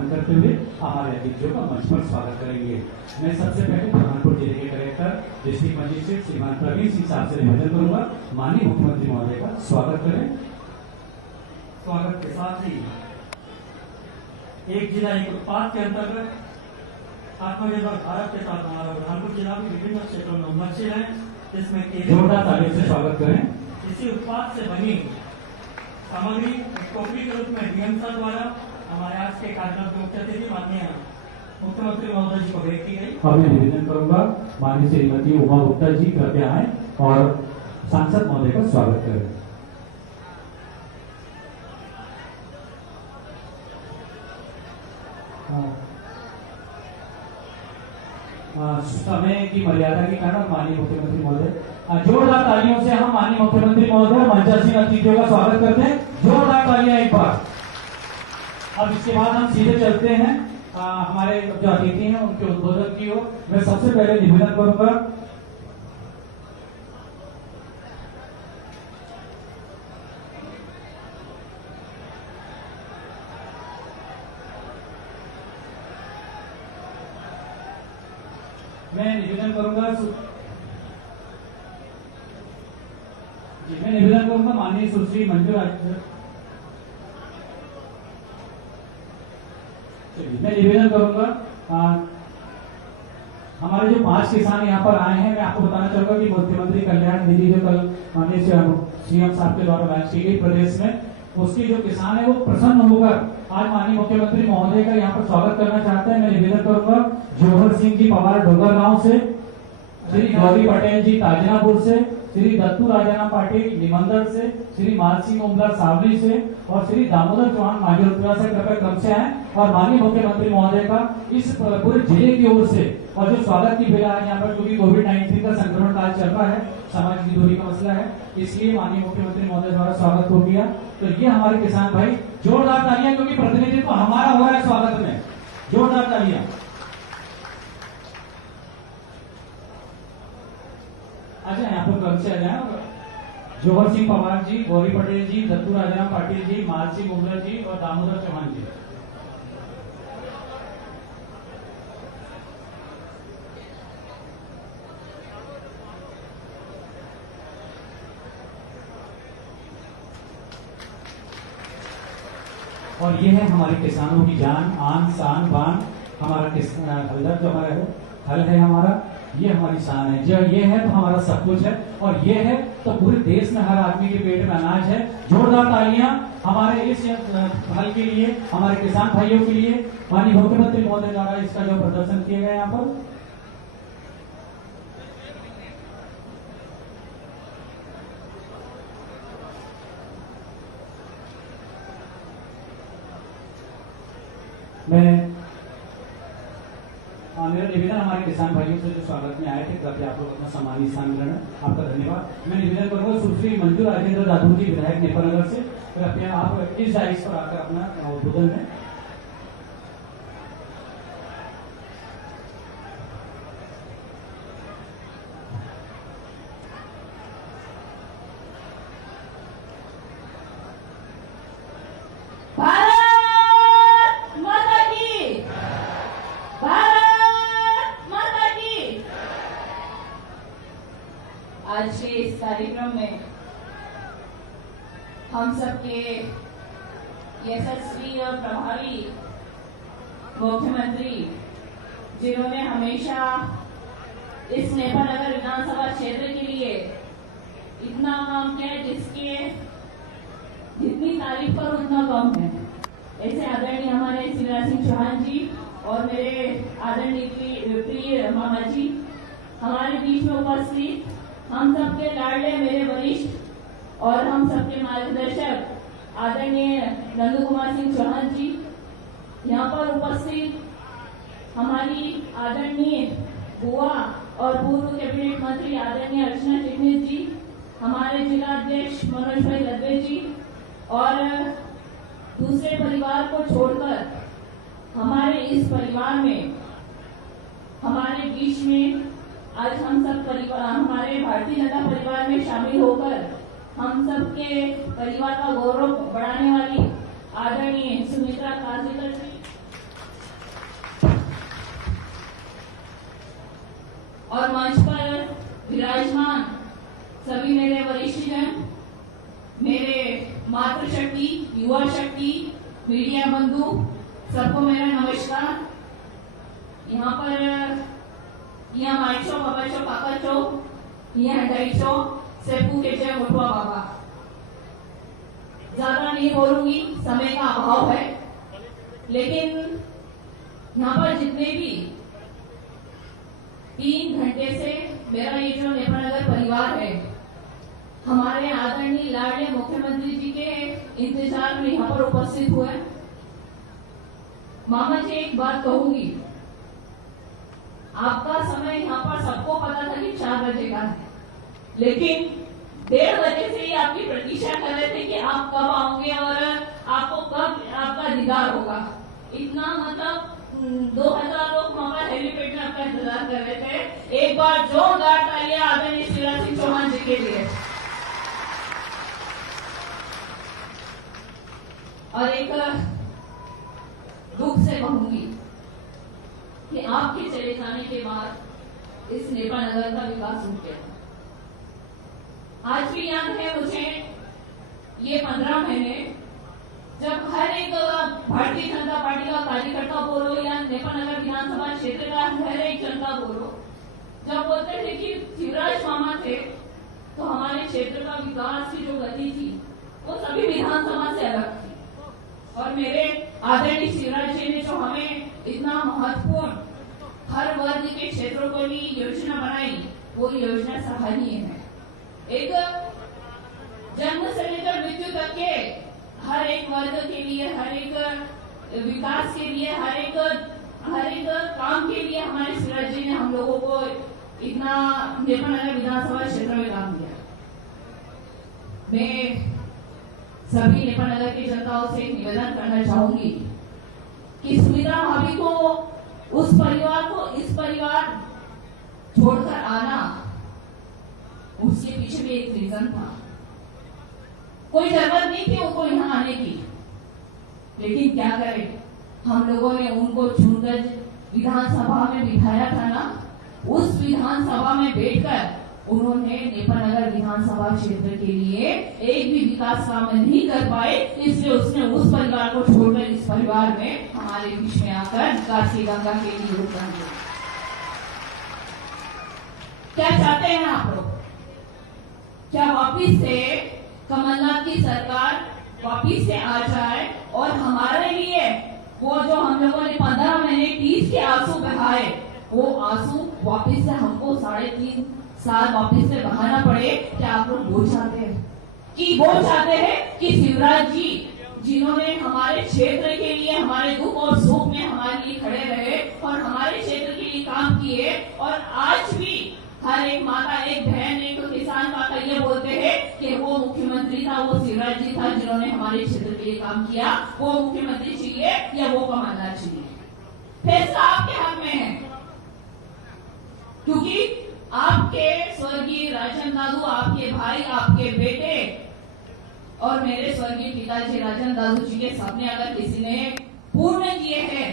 अभिवादन करते हुए हमारे अतिथियों का मंच पर स्वागत करेंगे। मैं सबसे पहले बुरहानपुर जिले के कलेक्टर डिस्ट्रिक्ट मजिस्ट्रेट श्रीमान प्रवीण सिंह साहब से निवेदन करूंगा, माननीय मुख्यमंत्री महोदय का स्वागत करें। स्वागत के साथ ही एक जिला एक उत्पाद के अंतर्गत आत्मनिर्भर भारत के साथ हमारा बुरहानपुर जिला भी विभिन्न क्षेत्रों में उन्नतशील है, जिसमें जोरदार तालियों से स्वागत करें। इसी उत्पाद से बनी सामग्री टोकरी के रूप में डीएम सर द्वारा हमारे आज के कार्यक्रम के मुख्य अतिथि माननीय मुख्यमंत्री महोदय जी को भेंट की गई। अब मैं निवेदन करूंगा माननीय श्रीमती उमा गुप्ता जी कृपया आए और सांसद महोदय का स्वागत करें। समय की मर्यादा के कारण माननीय मुख्यमंत्री महोदय जोरदार तालियों से हम माननीय मुख्यमंत्री महोदय मंचासीन अतिथियों का स्वागत करते हैं। जोरदार तालियां एक बार। अब इसके बाद हम सीधे चलते हैं हमारे जो अतिथि हैं उनके उद्बोधन की ओर। मैं सबसे पहले निवेदन करूंगा मैं निवेदन करूंगा माननीय सुश्री मंजू मैं निवेदन करूंगा हमारे जो 5 किसान यहाँ पर आए हैं, मैं आपको बताना चाहूंगा कि मुख्यमंत्री कल्याण निधि जो कल माननीय सीएम साहब के द्वारा लॉन्च की गई प्रदेश में, उसकी जो किसान है वो प्रसन्न होकर आज माननीय मुख्यमंत्री महोदय का यहाँ पर स्वागत करना चाहते हैं। मैं निवेदन करूंगा जोहर सिंह जी पवार डोगर गांव से, श्री गौरी पटेल जी ताजनापुर से, श्री दत्तू राजाराम पाटिल निमंदर से, श्री माल सिंह उमला सावली से और श्री दामोदर चौहान मांझोरपुरा से कृपया क्रम से आए और माननीय मुख्यमंत्री महोदय का इस पूरे जिले की ओर से और जो स्वागत की बेला है यहाँ पर, क्योंकि कोविड-19 का संक्रमण काल चल रहा है, सामाजिक दूरी का मसला है, इसलिए माननीय मुख्यमंत्री महोदय द्वारा स्वागत हो गया। तो ये हमारे किसान भाई, जोरदार तालियां, क्योंकि प्रतिनिधित्व हमारा हो रहा है स्वागत में। जोरदार तालियां। अच्छा, यहाँ पर क्रम से आ जाए। जोहर सिंह पवार जी, गौरी पटेल जी, दत्तू राजाराम पाटिल जी, माल सिंह उमरा जी और दामोदर चौहान जी। और ये है हमारे किसानों की जान, आन, शान, बान। हमारा हलदर जो हमारा है, हल है हमारा, ये हमारी शान है। जब ये है तो हमारा सब कुछ है, और ये है तो पूरे देश में हर आदमी के पेट में अनाज है। जोरदार तालियां हमारे इस हल के लिए, हमारे किसान भाइयों के लिए। माननीय मुख्यमंत्री महोदय द्वारा इसका जो प्रदर्शन किया गया यहाँ पर, मेरा निवेदन हमारे किसान भाइयों से जो स्वागत में आए थे, कृपया आप लोग अपना सम्मानीय स्थान ग्रहण। आपका धन्यवाद। मैं निवेदन करूंगा सुश्री मंजू राजेंद्र राठौर जी विधायक नेपालनगर से, कृपया आप इस डाइस पर आकर अपना उद्बोधन दें। आज के इस कार्यक्रम में हम सबके यशस्वी और प्रभावी मुख्यमंत्री, जिन्होंने हमेशा इस नेपालनगर विधानसभा क्षेत्र के लिए इतना काम किया जिसके जितनी तारीफ पर उतना कम है, ऐसे आदरणीय हमारे शिवराज सिंह चौहान जी और मेरे आदरणीय प्रिय मामा जी हमारे बीच में उपस्थित, हम सबके लाडले मेरे वरिष्ठ और हम सबके मार्गदर्शक आदरणीय नंदू कुमार सिंह चौहान जी, यहाँ पर उपस्थित हमारी आदरणीय बुआ और पूर्व कैबिनेट मंत्री आदरणीय अर्चना चिटनीस जी, हमारे जिला अध्यक्ष मनोज भाई लद्वे जी और दूसरे परिवार को छोड़कर हमारे इस परिवार में, हमारे बीच में आज हम सब परिवार, हमारे भारतीय जनता परिवार में शामिल होकर हम सबके परिवार का गौरव बढ़ाने वाली आदरणीय सुमित्रा काजूकर जी, और मंच पर विराजमान सभी मेरे वरिष्ठजन, मेरे मातृशक्ति, युवा शक्ति, मीडिया बंधु, सबको मेरा नमस्कार। यहाँ पर यहाँ माइचो, बाबाचो, काकाचो, यहाँ डाइचो, सेपू के जय उठवा बाबा। ज्यादा नहीं बोलूंगी, समय का अभाव है, लेकिन यहाँ पर जितने भी 3 घंटे से मेरा ये जो नेपानगर परिवार है, हमारे आदरणीय लाडले मुख्यमंत्री जी के इंतजार में यहाँ पर उपस्थित हुए। मामा जी, एक बात कहूंगी, आपका समय यहाँ पर सबको पता था कि 4 बजे का है, लेकिन 1:30 बजे से ही आपकी प्रतीक्षा कर रहे थे कि आप कब आओगे और आपको कब आपका दीदार होगा। इतना मतलब 2000 लोग मामा हेलीपैड में आपका इंतजार कर रहे थे। एक बार जोरदार तालियां आदरणीय शिवराज सिंह चौहान जी के लिए। और एक दुख से कहूंगी कि आपके चले जाने के बाद इस नेपानगर का विकास रुक गया। आज भी याद है मुझे ये 15 महीने, जब हर एक भारतीय जनता पार्टी का कार्यकर्ता बोलो या नेपानगर विधानसभा क्षेत्र का हर एक जनता बोलो, जब बोलते थे कि शिवराज मामा थे, तो हमारे क्षेत्र का विकास की जो गति थी वो सभी विधानसभा से अलग थी। और मेरे आदरणीय शिवराज जी ने जो हमें इतना महत्वपूर्ण हर वर्ग के क्षेत्रों को लिए योजना बनाई, वो योजना सराहनीय है। एक जन्म से लेकर मृत्यु तक के हर एक वर्ग के लिए, हर एक विकास के लिए, हर एक काम के लिए हमारे शिवराज जी ने हम लोगों को इतना नेपानगर विधानसभा क्षेत्र में काम किया। मैं सभी नेपानगर की जनताओं से एक निवेदन करना चाहूंगी कि सुमित्रा भाभी को, उस परिवार को इस परिवार छोड़कर आना, उसके पीछे भी एक रीजन था। कोई जरूरत नहीं थी उनको यहाँ आने की, लेकिन क्या करें, हम लोगों ने उनको चुनकर विधानसभा में बिठाया था ना, उस विधानसभा में बैठकर उन्होंने नेपानगर विधानसभा क्षेत्र के लिए एक भी विकास काम नहीं कर पाए, इसलिए उसने उस परिवार को छोड़कर इस परिवार में हमारे बीच में आकर विकास की गंगा के लिए योगदान दिया। क्या चाहते हैं आप लोग? क्या वापिस से कमलनाथ की सरकार वापिस से आ जाए और हमारे लिए वो जो हम लोगों ने 15 महीने 30 के आंसू बहाए, वो आंसू वापिस से हमको 3.5 साल वापिस से बहाना पड़े? क्या आप लोग वो चाहते हैं कि शिवराज जी, जिन्होंने हमारे क्षेत्र के लिए, हमारे दुख और सुख में हमारे लिए खड़े रहे और हमारे क्षेत्र के लिए काम किए, और आज भी हर एक माता, एक बहन, एक किसान काका ये बोलते हैं कि वो मुख्यमंत्री था, वो शिवराज जी था जिन्होंने हमारे क्षेत्र के लिए काम किया, वो मुख्यमंत्री चाहिए या वो कमांडर चाहिए? फैसला आपके हाथ में है, क्योंकि आपके स्वर्गीय राजन दादू, आपके भाई, आपके बेटे और मेरे स्वर्गीय पिताजी राजन दादू जी के सपने अगर किसी ने पूर्ण किए हैं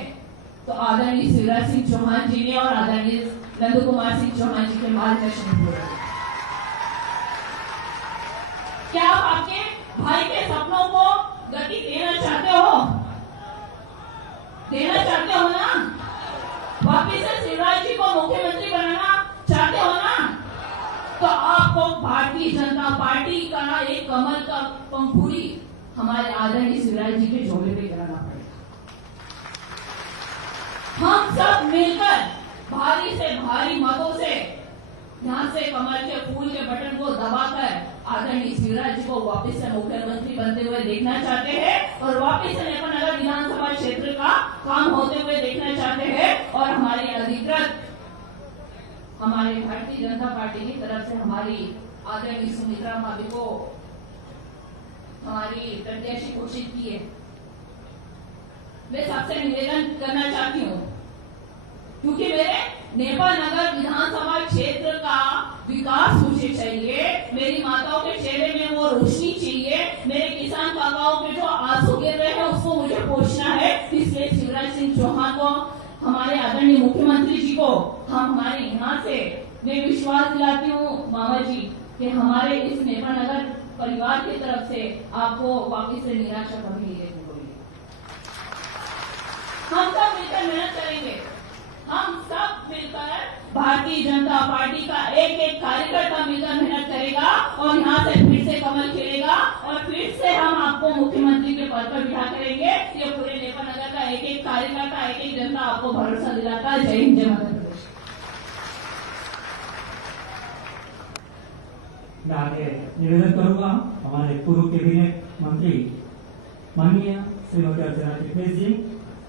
तो आदरणीय शिवराज सिंह चौहान जी ने और आदरणीय नंदू कुमार सिंह चौहान जी के मार्गदर्शन में। क्या आप आपके भाई के सपनों को गति देना चाहते हो? ना? वापिस से शिवराज जी को मुख्यमंत्री बनाना चाहते हो ना? तो आपको भारतीय जनता पार्टी का एक कमल का पंखुड़ी हमारे आदरणीय शिवराज जी के झोले पे कराना पड़ेगा। हम सब मिलकर भारी से भारी मतों से यहाँ से कमल के फूल के बटन को दबाकर आदरणीय शिवराज जी को वापस से मुख्यमंत्री बनते हुए देखना चाहते हैं और वापस से नेपानगर विधानसभा क्षेत्र का काम होते हुए देखना चाहते हैं। और हमारे अधिकृत, हमारे भारतीय जनता पार्टी की तरफ से हमारी आदरणीय सुमित्रा भाभी को हमारी प्रत्याशी घोषित की है। मैं सबसे निवेदन करना चाहती हूँ, क्योंकि मेरे नेपानगर विधानसभा क्षेत्र का विकास मुझे चाहिए, मेरी माताओं के चेहरे में वो रोशनी चाहिए, मेरे किसान काकाओं के जो आंसू गिर रहे हैं उसको मुझे पोषना है। इसलिए शिवराज सिंह चौहान को, हमारे आदरणीय मुख्यमंत्री जी को हम हमारे यहाँ से मैं विश्वास दिलाती हूँ मामा जी कि हमारे इस नेपा नगर परिवार की तरफ से आपको वापिस से निराशा कभी नहीं देखने को मिलेगी। हम सब मिलकर मेहनत करेंगे, हम सब मिलकर भारतीय जनता पार्टी का एक एक कार्यकर्ता मिलकर मेहनत करेगा और यहाँ से फिर से कमल खिलेगा और फिर से हम आपको मुख्यमंत्री के पद पर बिठा करेंगे। ये पूरे नेपा नगर का एक एक कार्यकर्ता, एक एक जनता आपको भरोसा दिलाता है। जय हिंद, जय मध्य प्रदेश। मैं आगे निवेदन करूंगा हमारे पूर्व कैबिनेट मंत्री माननीय श्रीमती अर्चना चिटनीस जी,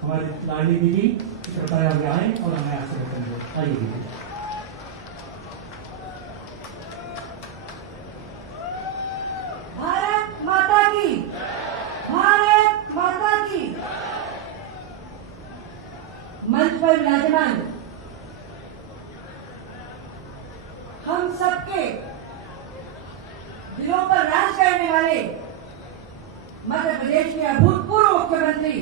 हमारी लाडली दीदी कृपया आगे आए और हमें आशीर्वाद करेंगे। आइए दीदी। भारत माता की, भारत माता की। मंच पर विराजमान हम सबके दिलों पर राज करने वाले मध्य प्रदेश के अभूतपूर्व मुख्यमंत्री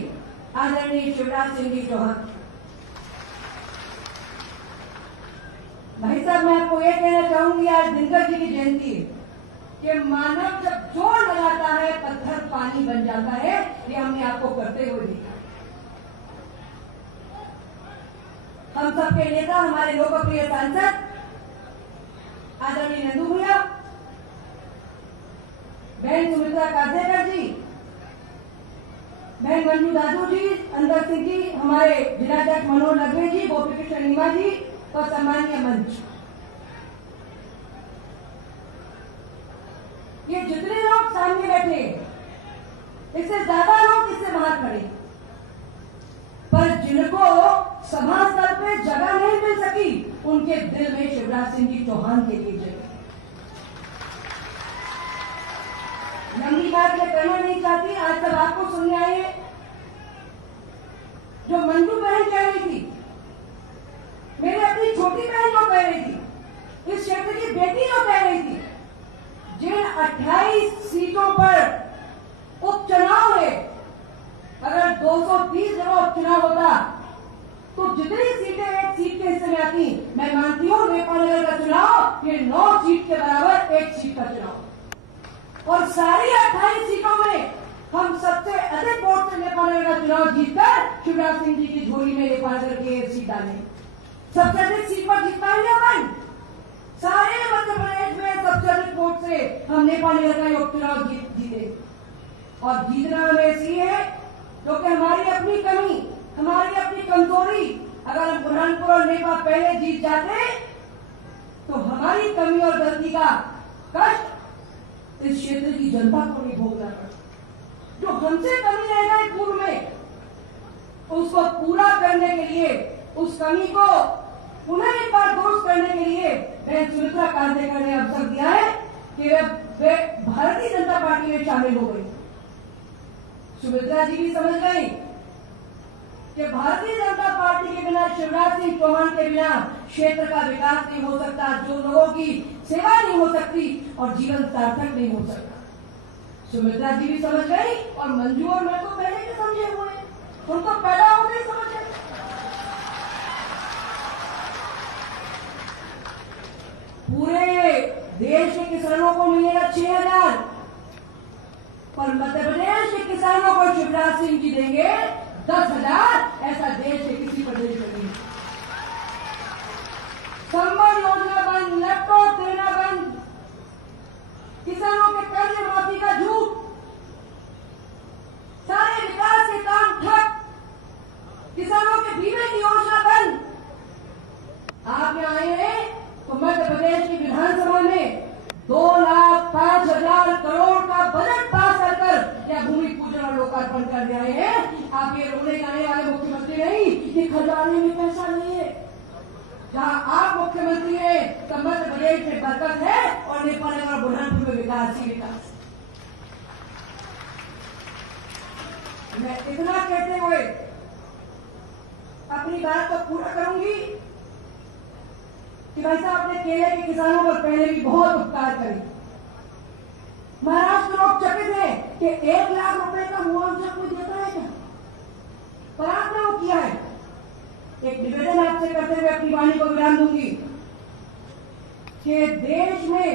आदरणीय शिवराज सिंह जी चौहान। भाई साहब, मैं आपको ये कहना चाहूंगी, आज दिनकर जी की जयंती है कि मानव जब जोर लगाता है पत्थर पानी बन जाता है। ये हमने आपको करते हुए देखा। हम सबके नेता, हमारे लोकप्रिय सांसद आदरणीय नंदू भैया, बहन सुमित्रा कासेकर जी, बहन मंजू दादू जी, अंदर सिंह जी, हमारे जिलाध्यक्ष मनोज नगवे जी, गोपी कृष्ण नीमा जी और सम्मानीय मंच, ये जितने लोग सामने बैठे, इससे ज्यादा लोग इससे बाहर खड़े, पर जिनको सभा स्तर पे जगह नहीं मिल सकी, उनके दिल में शिवराज सिंह जी चौहान के लिए जगह। लंबी बात मैं कहना नहीं चाहती, आज तक आपको सुनने आए हैं। जो मंजू बहन कह रही थी, मेरी अपनी छोटी बहन जो कह रही थी, इस क्षेत्र की बेटी जो कह रही थी, जिन 28 सीटों पर उपचुनाव है, अगर 230 जगह उपचुनाव होता तो जितनी सीटें एक सीट के हिस्से में आती, मैं मानती हूँ नेपा नगर का चुनाव ये 9 सीट के बराबर एक सीट का चुनाव, और सारी 28 सीटों में हम सबसे अधिक वोट से नेपा नगर का चुनाव जीतकर शिवराज सिंह जी की झोली में नेपा नगर की सीट डालें। सबसे अधिक सीट पर जीत पाएंगे अपन। सारे मध्य प्रदेश में सबसे अधिक वोट से हम नेपा नगर का उपचुनाव जीते, और जीतना हमें इसलिए है क्योंकि हमारी अपनी कमी, हमारी अपनी कमजोरी, अगर हम बुरहानपुर और नेपा पहले जीत जाते तो हमारी कमी और गलती का कष्ट इस क्षेत्र की जनता को नहीं भोगना पड़ता। जो हमसे कमी रह गई पूर्व में, उसको पूरा करने के लिए, उस कमी को पुनः एक बार दुरुस्त करने के लिए बहन सुमित्रा कांदेकर ने अवसर दिया है कि वे भारतीय जनता पार्टी में शामिल हो गई। सुमित्रा जी भी समझ गई कि भारतीय जनता पार्टी के बिना, शिवराज सिंह चौहान के बिना क्षेत्र का विकास नहीं हो सकता, जो लोगों की सेवा नहीं हो सकती और जीवन सार्थक नहीं हो सकता। सुमित्रा जी भी समझ गई, और मंजू और मैं तो पहले के समझे हुए, हम तो पैदा होते ही समझ गए। पूरे देश के किसानों को मिलेगा 6,000, पर मध्य प्रदेश के किसानों को शिवराज सिंह जी देंगे 10,000। ऐसा देश के किसी प्रदेश में नहीं। संबल योजना बंद, लैपटॉप देना बंद, किसानों के कर्ज माफी का झूठ, सारे विकास के काम ठप, किसानों के बीमे की योजना बंद। आप यहाँ आए हैं तो मध्य प्रदेश की विधानसभा में 2,05,000 करोड़ का बजट पास कर या भूमि पूजन और लोकार्पण कर रहे हैं। आप ये रोने जाने वाले मुख्यमंत्री नहीं कि खजाने में पैसा नहीं है। जहाँ आप मुख्यमंत्री हैं तो मध्य प्रदेश में बरकत है और नेपा नगर और बुरहानपुर में विकास ही विकास। मैं इतना कहते हुए अपनी बात को पूरा करूंगी कि भाई साहब, अपने केले के किसानों पर पहले भी बहुत उपकार करे। महाराष्ट्र लोग चकित है कि 1 लाख रुपए का मुआवजा कोई देता है क्या, पर आपने वो किया है। एक निवेदन आपसे करते हुए अपनी वाणी को विराम दूंगी। कि देश में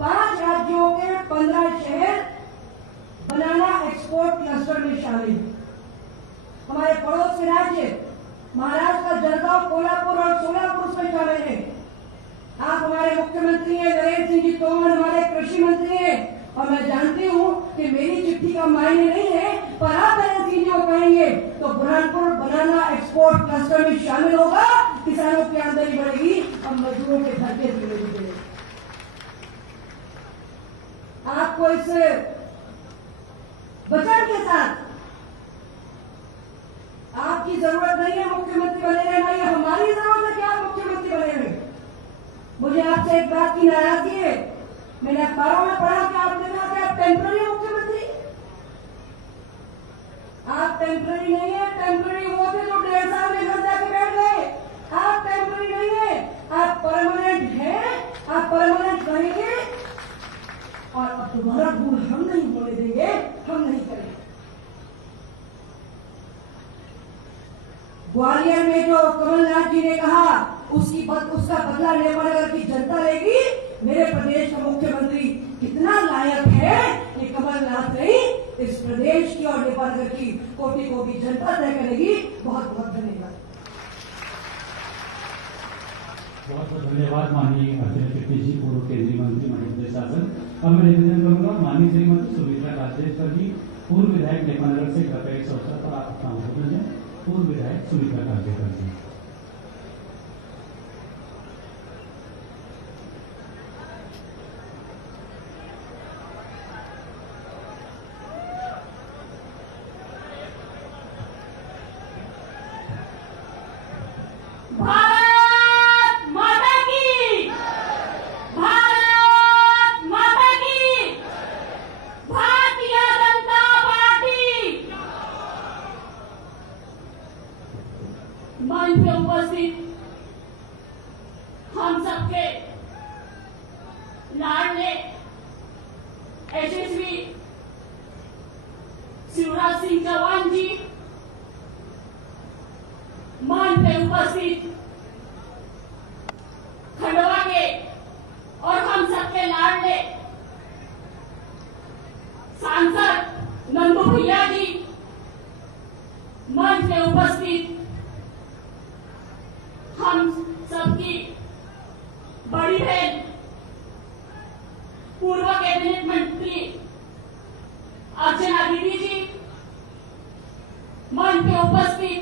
5 राज्यों के 15 शहर बनाना एक्सपोर्ट क्लस्टर में शामिल है। हमारे पड़ोस के राज्य महाराष्ट्र का जलगांव, कोल्हापुर और सोलापुर उसमें शामिल है। आप हमारे मुख्यमंत्री हैं नरेंद्र सिंह जी तोमर, हमारे कृषि मंत्री हैं, और मैं जानती हूं कि मेरी चिट्ठी का मायने नहीं है, पर आप नरेंद्र सिंह जी को कहेंगे तो बुरहानपुर बनाना एक्सपोर्ट क्लस्टर में शामिल होगा, किसानों की आमदनी बढ़ेगी और मजदूरों के घर के मिलेंगे। आपको इस वचन के साथ आपकी जरूरत नहीं है मुख्यमंत्री बने रहना, ये हमारी जरूरत है कि आप मुख्यमंत्री बने रहे। मुझे आपसे एक बात की नाराजगी है, मैंने अखबारों में पढ़ा कि आपने कहा कि आप टेम्पररी मुख्यमंत्री। आप टेम्पररी नहीं है, टेम्पररी वो थे जो 1.5 साल में घर जाके बैठ गए। आप टेम्पररी नहीं है, आप परमानेंट हैं, आप परमानेंट रहेंगे और अब दोबारा भूल हम नहीं होने देंगे, हम नहीं करेंगे। ग्वालियर में जो कमलनाथ जी ने कहा उसका बदला नेपालनगर की जनता लेगी। मेरे प्रदेश का मुख्यमंत्री कितना लायक है कि कमलनाथ नहीं, इस प्रदेश की और नेपालनगर की कोटि कोटि जनता तय करेगी। बहुत बहुत धन्यवाद। बहुत बहुत धन्यवाद माननीय अर्चना चिट्ठी जी, पूर्व केंद्रीय मंत्री मध्य प्रदेश शासन। अब मैं निवेदन करूंगा माननीय श्रीमती सुमित्रा काजेश्वर जी, पूर्व विधायक नेपालनगर से, कृपया इस अवसर पर आप अपना उद्बोधन दें। पूर्व विधायक सुमित्रा काजेश्वर जी। भारत माता की, भारत माता की, भारतीय जनता पार्टी। मंच पे उपस्थित हम सबके लाडले यशस्वी शिवराज सिंह चौहान जी, मंच पे उपस्थित खंडवा के और हम सबके लाडले सांसद नंदू भैया जी, मंच पे उपस्थित हम सबकी बड़ी बहन पूर्व कैबिनेट मंत्री अर्चना दीदी जी, मंच पे उपस्थित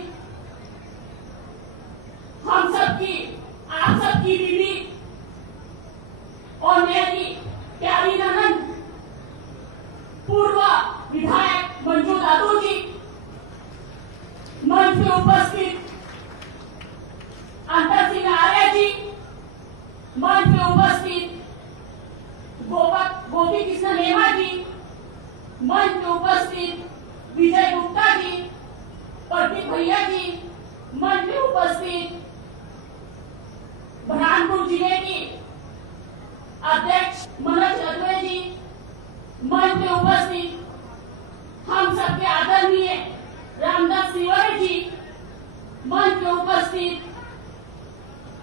हम सबकी, आप सबकी दीदी और मेरी प्यारी ननद पूर्व विधायक मंजू दादू जी, मंच पे उपस्थित अंतर सिंह आर्य जी, मंच पे उपस्थित गोपी कृष्ण नेमा जी, मंच पे उपस्थित विजय गुप्ता जी, प्रदीप भैया जी, मंच पे उपस्थित बुरहानपुर जिले की अध्यक्ष मनोज रजवे जी, मंच पे उपस्थित हम सबके आदरणीय रामदास तिवारी जी, मंच पे उपस्थित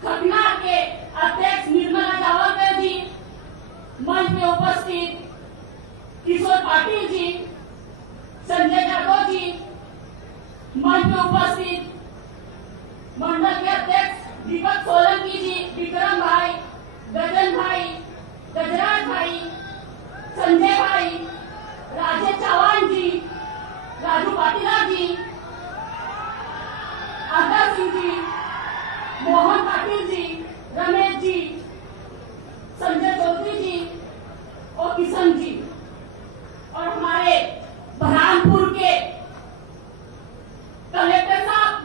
खतना के अध्यक्ष निर्मला जावलकर जी, मंच पे उपस्थित किशोर पाटिल जी, संजय यादव जी, मंच पे उपस्थित मंडल के अध्यक्ष दीपक सोलंकी जी, विक्रम भाई, गजन भाई, गजराज भाई, संजय भाई, राजेश चौहान जी, राजू पाटिला जी, आदर सिंह जी, मोहन पाटिल जी, रमेश जी, संजय चौधरी जी और किशन जी, और हमारे बुरहानपुर के कलेक्टर साहब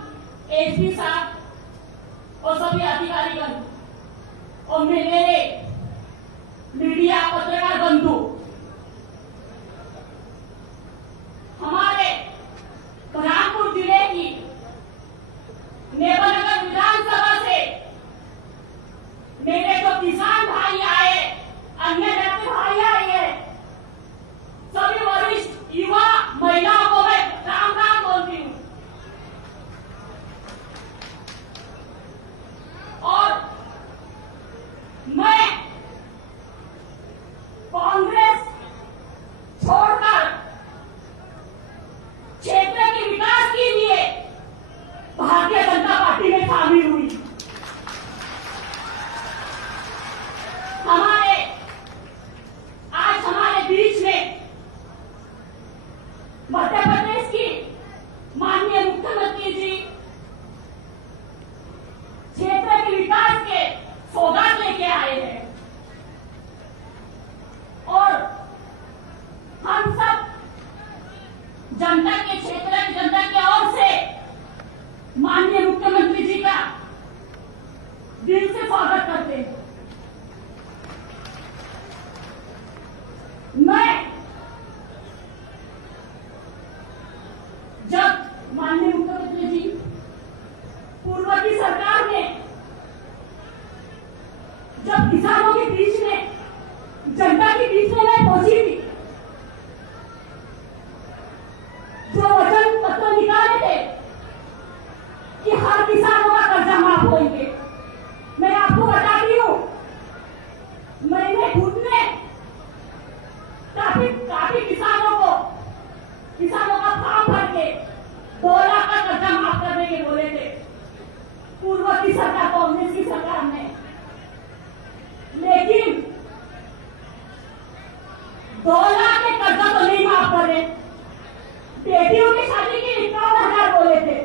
मध्य प्रदेश की माननीय मुख्यमंत्री जी क्षेत्र के विकास के सौगात लेके आए हैं और हम सब जनता के क्षेत्र की जनता की ओर से माननीय मुख्यमंत्री जी का दिल से स्वागत करते हैं। मैं जब माननीय मुख्यमंत्री जी पूर्व की सरकार ने जब किसानों के बीच में जनता के बीच में मैं पहुंची थी, जो वचन पत्र निकाले थे कि हर किसानों का कर्जा माफ होंगे, मैं आपको बताती हूँ मैंने खुद में काफी किसानों का फॉर्म भर के 2 लाख का कर्जा माफ करने के बोले थे पूर्व की सरकार, कांग्रेस की सरकार ने। लेकिन 2 लाख के कर्जा तो नहीं माफ कर रहे, बेटियों की शादी के 51,000 बोले थे,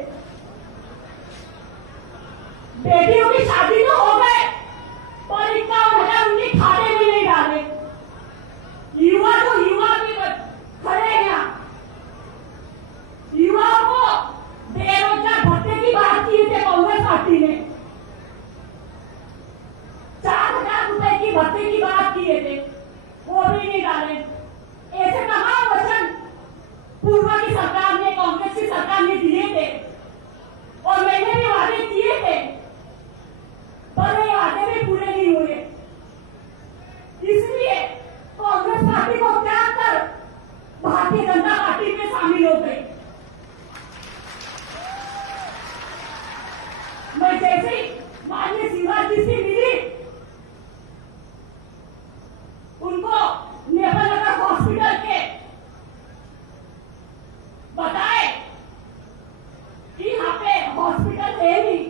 बेटियों की शादी तो हो गए और 51,000 उनके खाते में नहीं डाले। युवा भी खड़े हैं यहाँ, युवाओं को बेरोजगार भत्ते की बात की थी कांग्रेस पार्टी ने, 4,000 रुपए की भत्ते की बात किए थे, वो भी नहीं डाले। ऐसे तमाम वचन पूर्व की सरकार ने, कांग्रेस की सरकार ने दिए थे और मैंने भी वादे किए थे, पर ये वादे भी पूरे नहीं हुए। इसलिए कांग्रेस पार्टी को त्याग कर भारतीय जनता पार्टी में शामिल हो गई। मैं जैसे ही माननीय शिवराज जी से मिली, उनको नेपाल हॉस्पिटल के बताए कि यहाँ पे हॉस्पिटल है नहीं,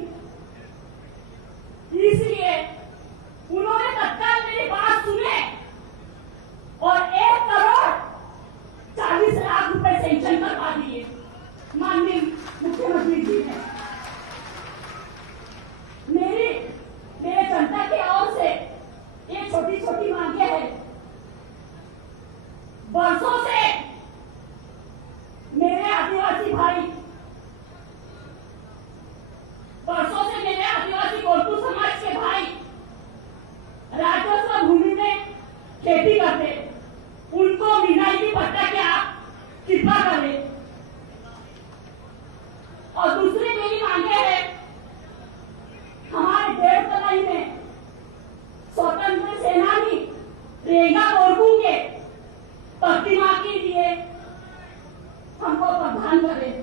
इसलिए उन्होंने तत्काल मेरी बात सुने और 1,40 लाख रुपए सैंक्शन करवा दिए माननीय मुख्यमंत्री जी ने। मेरे जनता की ओर से ये छोटी छोटी मांगे हैं। वर्षों से मेरे आदिवासी कोटू समाज के भाई राजस्व भूमि में खेती करते, उनको विनायकी पट्टा की आप कृपा करें। और दूसरी मेरी मांगे है, हमारे 1.5 तलाई में स्वतंत्र सेनानी रेगा बोरगू के प्रतिमा के लिए हमको प्रदान करें।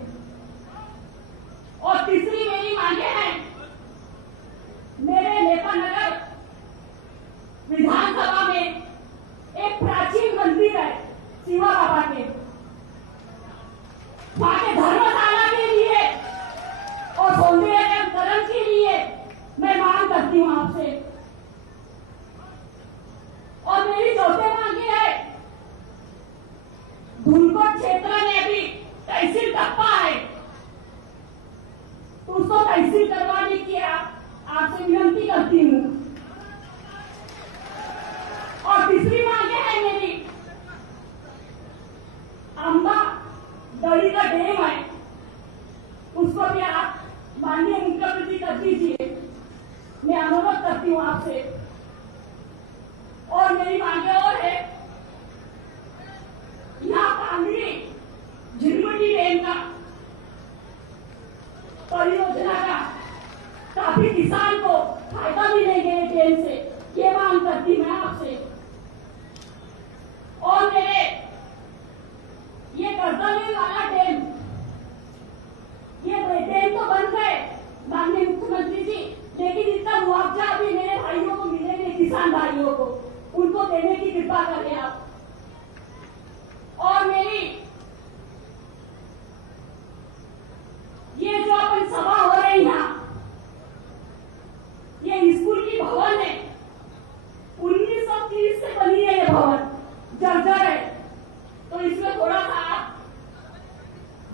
और तीसरी मेरी मांगे हैं, मेरे नेपानगर विधानसभा में एक प्राचीन मंदिर है शिवा बाबा के, वहां के धर्मशाला के लिए और सौंदर्यीकरण के लिए मैं मांग करती हूँ आपसे। और मेरी चौथे मांगी है, धुलकोट क्षेत्र में अभी तहसील टप्पा है, तो उसको तहसील करवाने की आपसे विनती करती हूँ। और तीसरी मांगे है मेरी, अम्बा दड़ी का डैम है, उसको भी आप माननीय मुख्यमंत्री कर दीजिए, मैं अनुरोध करती हूँ आपसे। और मेरी मांगे और है, यहाँ पांगड़ी झिलमिटी डैम का परियोजना का काफी किसान को फायदा मिलेगा डैम से, ये मांग करती मैं आपसे। और मेरे ये कर्दली वाला डैम, ये डैम तो बन गए माननीय मुख्यमंत्री जी, लेकिन इसका मुआवजा अभी मेरे भाइयों को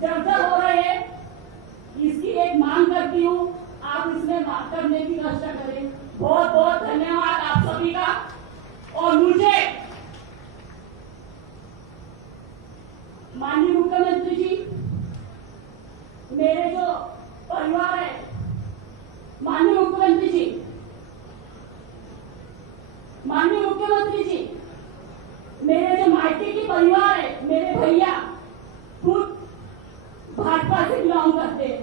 जर्जर हो रहे हैं, इसकी एक मांग करती हूँ, आप इसमें माफ करने की कष्ट करें। बहुत बहुत धन्यवाद आप सभी का। और मुझे माननीय मुख्यमंत्री जी, मेरे जो परिवार है, माननीय मुख्यमंत्री जी, माननीय मुख्यमंत्री जी, मेरे जो मायके की परिवार है, मेरे भैया खुद भाजपा से बिलोंग करते हैं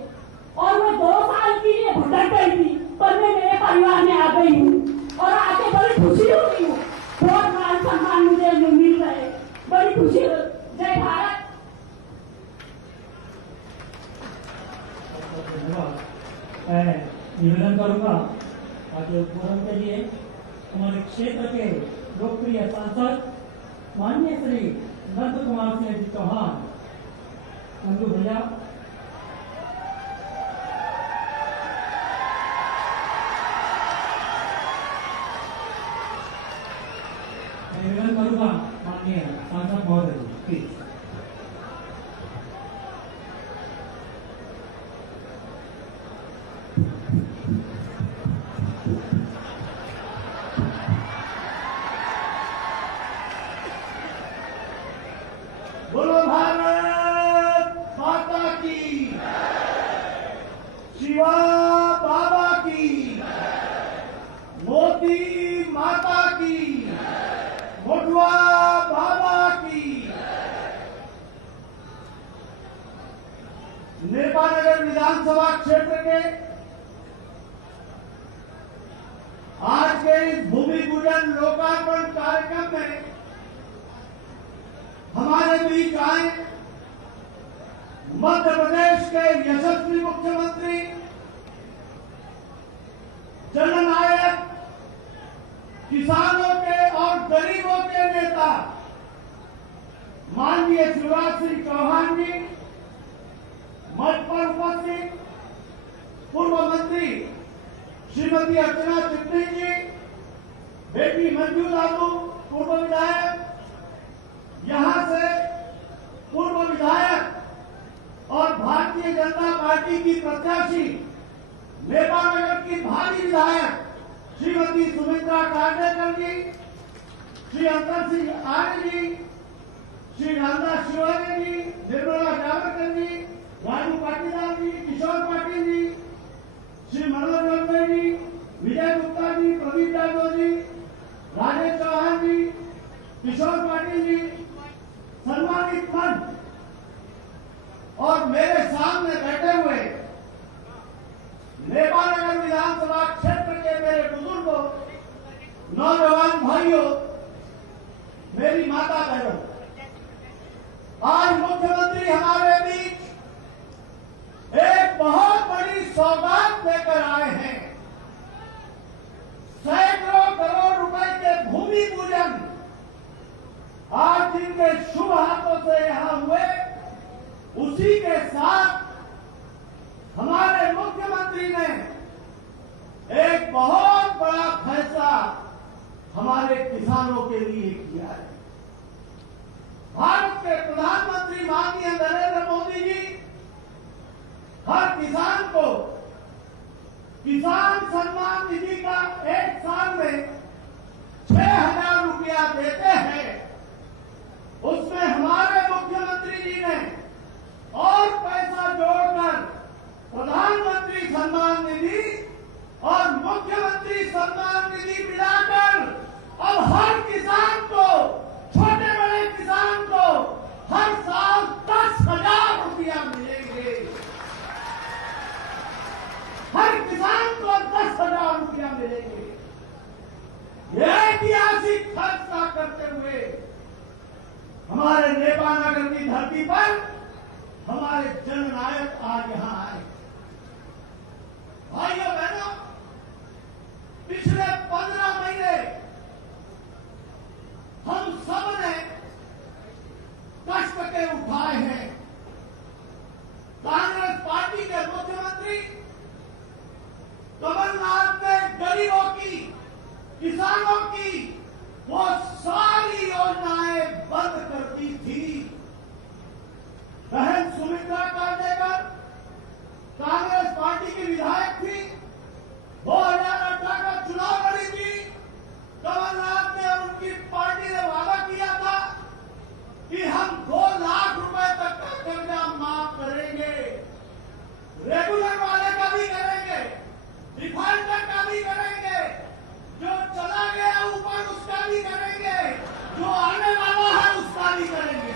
और मैं 2 साल के लिए भटक गई थी, पर मैं मेरे परिवार में आ गई हूँ और आके बड़ी खुशी हो गई हूँ। बहुत मान सम्मान मुझे मिल रहे, बड़ी खुशी। जय भारत। धन्यवाद। मैं निवेदन करूंगा आज फोरम के लिए हमारे क्षेत्र के लोकप्रिय सांसद माननीय श्री नंद कुमार सिंह जी चौहान, नंदू भैया, निवेदन करूंगा माननीय सांसद महोदय जी, प्लीज। बोलो भारत माता की, शिवा बाबा की, मोती माता की, मोटवा बाबा की। नेपानगर विधानसभा क्षेत्र के आज के इस भूमि पूजन लोकार्पण कार्यक्रम में हमारे बीच आए मध्य प्रदेश के यशस्वी मुख्यमंत्री, जननायक, किसानों के और गरीबों के नेता माननीय शिवराज सिंह चौहान जी, मंच पर उपस्थित पूर्व मंत्री श्रीमती अर्चना चिट्ठी जी, बेटी मंजू लालू पूर्व विधायक, यहां से पूर्व विधायक और भारतीय जनता पार्टी की प्रत्याशी नेपानगर की भावी विधायक श्रीमती सुमित्रा कांडेकर जी, श्री अंतर सिंह आर्य जी, श्री रामदास शिवानी जी, निर्मला जावड़ेकर जी, राजू पाटीदार जी, किशोर पाटिल जी, श्री मनोज रंजन जी, विजय गुप्ता जी, प्रदीप यादव जी, राजेश चौहान जी, किशोर पाटिल जी, सम्मानित मंच और मेरे सामने बैठे हुए नेपानगर विधानसभा क्षेत्र के मेरे बुजुर्गों, नौजवान भाइयों, मेरी माता बहनों, आज मुख्यमंत्री हमारे बीच एक बहुत बड़ी सौगात लेकर आए हैं। सैकड़ों करोड़ रुपए के भूमि पूजन आज जिनके शुभ हाथों से यहां हुए, उसी के साथ हमारे मुख्यमंत्री ने एक बहुत बड़ा फैसला हमारे किसानों के लिए किया है। भारत के प्रधानमंत्री माननीय नरेंद्र मोदी जी हर किसान को किसान सम्मान निधि का एक साल में 6,000 रुपया देते हैं। उसमें हमारे मुख्यमंत्री जी ने और पैसा जोड़कर प्रधानमंत्री सम्मान निधि और मुख्यमंत्री सम्मान निधि मिलाकर अब हर किसान को, छोटे बड़े किसान को हर साल 10,000 रुपया मिलेंगे। हर किसान को 10,000 रुपया मिलेंगे। यह ऐतिहासिक फैसला करते हुए हमारे नेपानगर की धरती पर हमारे जननायक आज यहां आए। भाइयों बहनों, पिछले 15 महीने हम सब ने कष्ट के उठाए हैं। कांग्रेस पार्टी के मुख्यमंत्री कमलनाथ ने गरीबों की, किसानों की वो सारी योजनाएं बंद कर दी थी। सुमित्रा कांडेकर कांग्रेस पार्टी की विधायक थी, 2018 का चुनाव लड़ी थी। कमलनाथ ने और उनकी पार्टी ने वादा किया था कि हम 2 लाख रुपए तक का कर्जा माफ करेंगे, रेगुलर वाले का भी करेंगे, डिफॉल्टर का भी करेंगे, जो चला गया ऊपर उसका भी करेंगे, जो आने वाला है उसका भी करेंगे।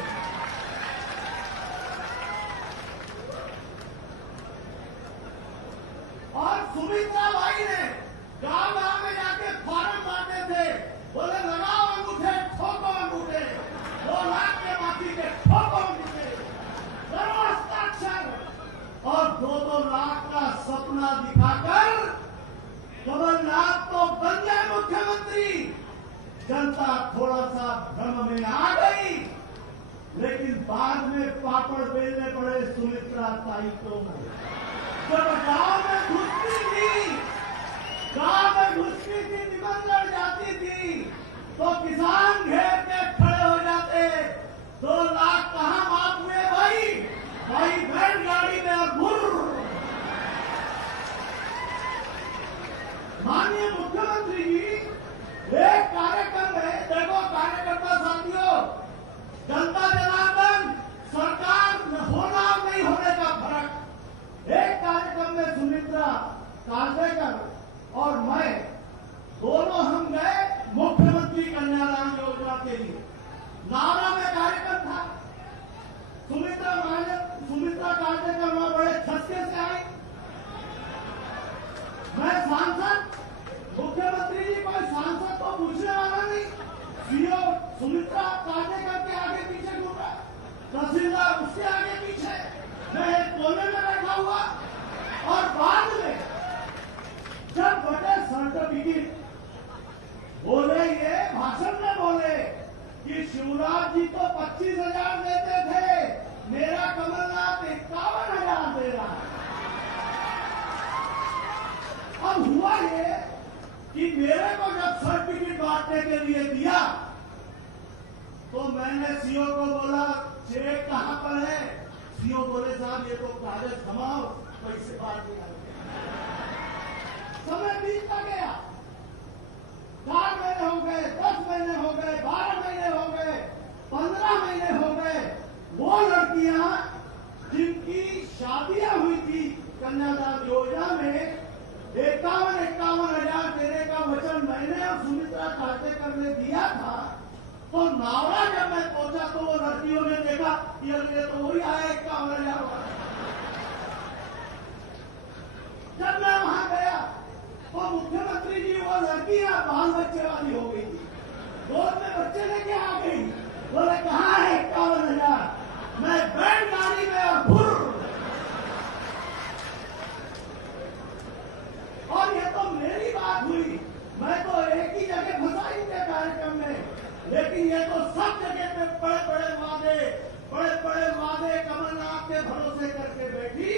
और सुमित्रा भाई ने गांव-गांव में जाके फॉर्म बांटे थे, बोले लगाओ अंगूठे, ठोको अंगूठे, 2 लाख के माफी के ठोको अंगूठे, करो हस्ताक्षर। और 2-2 लाख का सपना दिखाकर कमलनाथ तो बन गए मुख्यमंत्री। जनता थोड़ा सा भ्रम में आ गई, लेकिन बाद में पापड़ बेलने पड़े सुमित्रा ताई को। जब गांव में घुसती थी, निबंधन जाती थी, तो किसान घेर के खड़े हो जाते। 2 लाख कहां माफ हुए भाई? भाई बैलगाड़ी में और भुर्र। माननीय मुख्यमंत्री जी, एक कार्यक्रम है, देखो कार्यकर्ता साथियों, जनता जनार्दन, सरकार होना और नहीं होने का फर्क। एक कार्यक्रम में सुमित्रा कांडेकर और मैं दोनों हम गए मुख्यमंत्री कन्यादान योजना के लिए। नारा में कार्यक्रम था। सुमित्रा कांडेकर वहां बड़े छक्के से आई। मैं सांसद, मुख्यमंत्री जी कोई सांसद तो पूछने वाला नहीं, सीओ सुमित्रा कांडेकर के आगे पीछे घूम रहा, तहसीलदार उसके आगे पीछे, मैं एक कोने में बैठा हुआ। और बाद में जब बड़े सर्टिफिकेट बोले, ये भाषण में बोले कि शिवराज जी तो 25,000 देते थे, मेरा कमलनाथ 51,000 दे रहा है। अब हुआ ये कि मेरे को जब सर्टिफिकेट बांटने के लिए दिया, तो मैंने सीओ को बोला, चेक कहां पर है? सीओ बोले, साहब ये तो कागज थमाओ, पैसे बांट दिया। समय बीतता गया, 4 महीने हो गए, 10 महीने हो गए, 12 महीने हो गए, 15 महीने हो गए। वो लड़कियां जिनकी शादियां हुई थी कन्यादान योजना में, 51,000 देने का वचन मैंने और सुमित्रा कांडेकर ने दिया था। तो नावड़ा जब मैं पहुंचा तो वो लड़कियों ने देखा, ये तो वही आया 51,000 वाला। जब मैं वहां गया तो मुख्यमंत्री जी वो लड़कियां बाल बच्चे वाली हो गई थी, गोद में बच्चे लेके आ गई। बोले कहाँ है 51,000? मैं बैलगाड़ी में और भुर्र। और ये तो मेरी बात हुई, मैं तो एक ही जगह फंसा ही थे कार्यक्रम में, लेकिन ये तो सब जगह पे बड़े बड़े वादे कमलनाथ के भरोसे करके बैठी,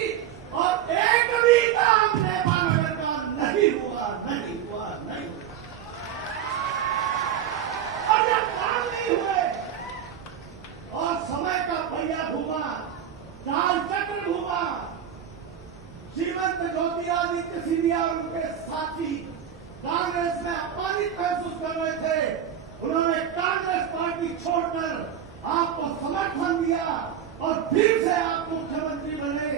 और एक भी काम नेपानगर का नहीं हुआ। और जब काम नहीं हुए और समय का पहिया घूमा, काल चक्र घूमा, श्रीमंत ज्योतिरादित्य सिंधिया और उनके साथी कांग्रेस में अपमानित महसूस कर रहे थे। उन्होंने कांग्रेस पार्टी छोड़कर आपको समर्थन दिया और फिर से आप मुख्यमंत्री बने।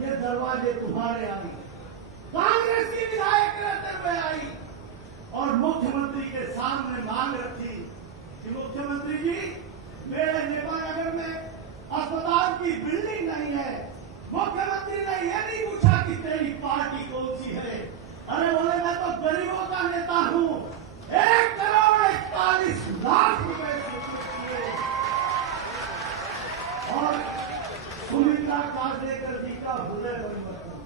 ये दरवाजे तुम्हारे आई, कांग्रेस की विधायक रहते हुए आई और मुख्यमंत्री के सामने मांग रखी कि मुख्यमंत्री जी, मेरे नेपानगर में अस्पताल की बिल्डिंग नहीं है। मुख्यमंत्री ने यह नहीं पूछा कि तेरी पार्टी कौन सी है। अरे बोले, मैं तो गरीबों का नेता हूं। 1,41,00,000 रुपए और सुमित्रा कांडेकर जी का हृदय परिवर्तन।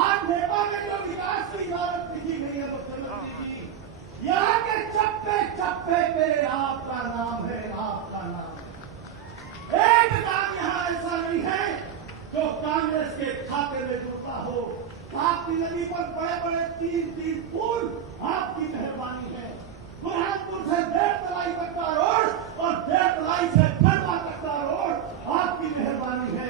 आज नेपाल में जो विकास की इमारत की गई है मुख्यमंत्री जी, यहाँ के चप्पे चप्पे पे आपका नाम है, आपका नाम। एक काम यहाँ ऐसा नहीं है जो कांग्रेस के खाते में जुड़ता हो। आपकी नदी पर बड़े बड़े 3 पुल आपकी मेहरबानी है। बुरहानपुर से 1.5 तलाई तक का रोड और 1.5 तलाई से खंडवा तक का रोड आपकी मेहरबानी है।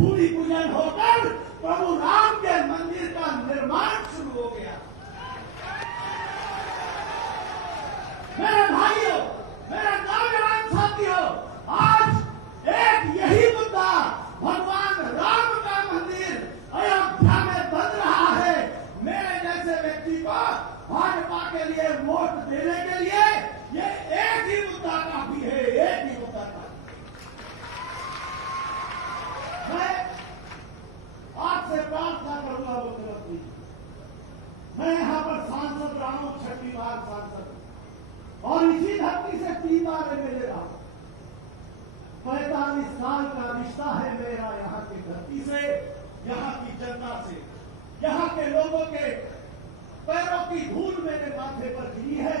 भूमि पूजन होकर प्रभु राम के मंदिर का निर्माण शुरू हो गया। मेरे भाइयों, मेरे नौजवान साथियों, आज एक यही मुद्दा भगवान राम का मंदिर अयोध्या में बन रहा है। मेरे जैसे व्यक्ति को भाजपा के लिए वोट देने के लिए ये एक ही मुद्दा काफी है, एक ही मुद्दा काफी। मैं आपसे प्रार्थना करूंगा मुख्यमंत्री, मैं यहां पर सांसद रहा हूं, 6वीं बार सांसद, और इसी धरती से 3 बार एमएलए रहा। 45 साल का रिश्ता है मेरा यहाँ की धरती से, यहाँ की जनता से। यहाँ के लोगों के पैरों की धूल मेरे माथे पर गिरी है,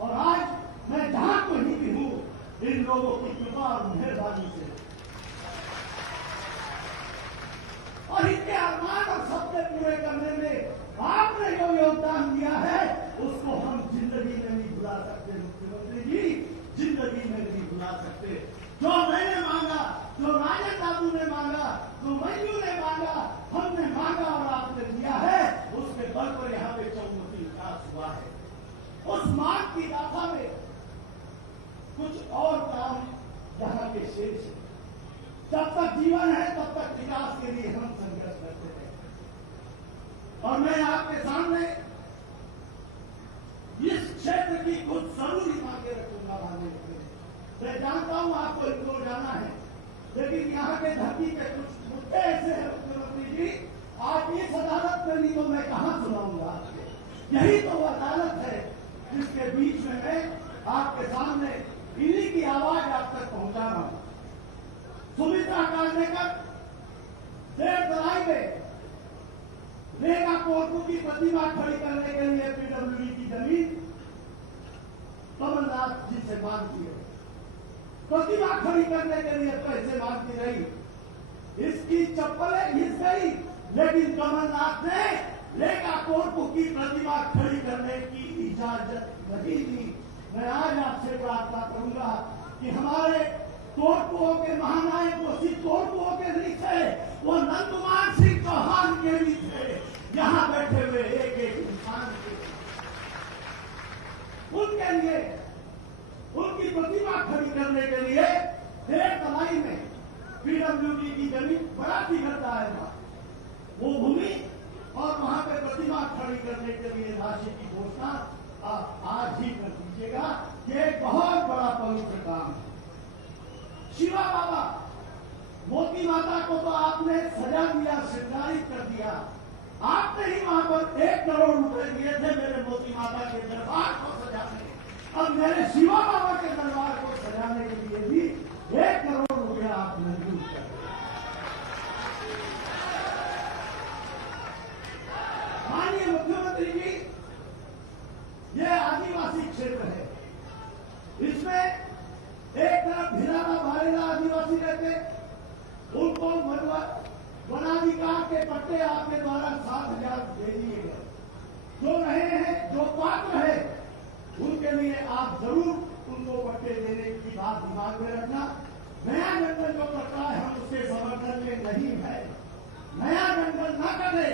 और आज मैं जहां कहीं भी हूं, इन लोगों की कृपा और मेहरबानी से, और इनके अरमान और सपने पूरे करने में आपने जो योगदान दिया है, उसको हम जिंदगी में नहीं भुला सकते मुख्यमंत्री जी, जिंदगी में नहीं भुला सकते। जो मैंने मांगा, जो राजन बाबू ने मांगा, जो मंजू ने मांगा, हमने मांगा और आपने दिया है, उसके बल पर यहाँ पे चौमुखी विकास हुआ है। उस मांग की गाथा में कुछ और काम यहाँ के शेष है। जब तक जीवन है तब तक विकास के लिए हम संघर्ष करते रहे, और मैं आपके सामने इस क्षेत्र की कुछ जरूरी मांगे रखूंगा। मैं जानता हूं आपको इनको जाना है, लेकिन यहाँ के धरती के कुछ मुद्दे ऐसे हैं मुख्यमंत्री जी, आप इस अदालत में नहीं तो मैं कहां सुनाऊंगा आपके। यही तो वो अदालत है जिसके बीच में मैं आपके सामने इन्हीं की आवाज आप तक पहुंचा रहा हूं। सुमित्रा कांडेकर देवतलाई में रेगा कोर्टू की प्रतिमा खड़ी करने के लिए पीडब्ल्यूडी की जमीन कमलनाथ जी से मांगती है, प्रतिमा खड़ी करने के लिए पैसे मांगती रही, इसकी चप्पलें घिस गई, लेकिन कमलनाथ ने रेगा कोर्टू की प्रतिमा खड़ी करने की इजाजत नहीं दी। मैं आज आपसे प्रार्थना करूंगा कि हमारे तोड़पुओं के महानायक वो सिर्फ तोड़पुओं के नहीं थे, वो नंदकुमार सिंह चौहान के भी थे, यहाँ बैठे हुए एक एक इंसान के। उनके लिए, उनकी प्रतिमा खड़ी करने के लिए देवतलाई में पीडब्ल्यूडी की जमीन बड़ा बिगड़ता है वो भूमि, और वहां पे प्रतिमा खड़ी करने के लिए राशि की घोषणा आप आज ही कर दीजिएगा। ये एक बहुत बड़ा पवित्र काम है। शिवा बाबा, मोती माता को तो आपने सजा दिया, श्रृंगारित कर दिया, आपने ही वहां पर 1 करोड़ रुपए दिए थे मेरे मोती माता के दरबार को सजाने। अब मेरे शिवा बाबा के दरबार को सजाने के लिए भी 1 करोड़ रुपया आप मंजूर कर। माननीय मुख्यमंत्री जी, ये आदिवासी क्षेत्र है, इसमें एक तरफ भिलाना भारेला आदिवासी रहते, उनको वनाधिकार के पट्टे आपके द्वारा 7,000 दे दिए गए। जो रहे हैं, जो पात्र है, उनके लिए आप जरूर उनको पट्टे देने की बात दिमाग में रखना। नया जंगल जो करता है हम उसके समर्थन में नहीं है, नया जंगल न करे,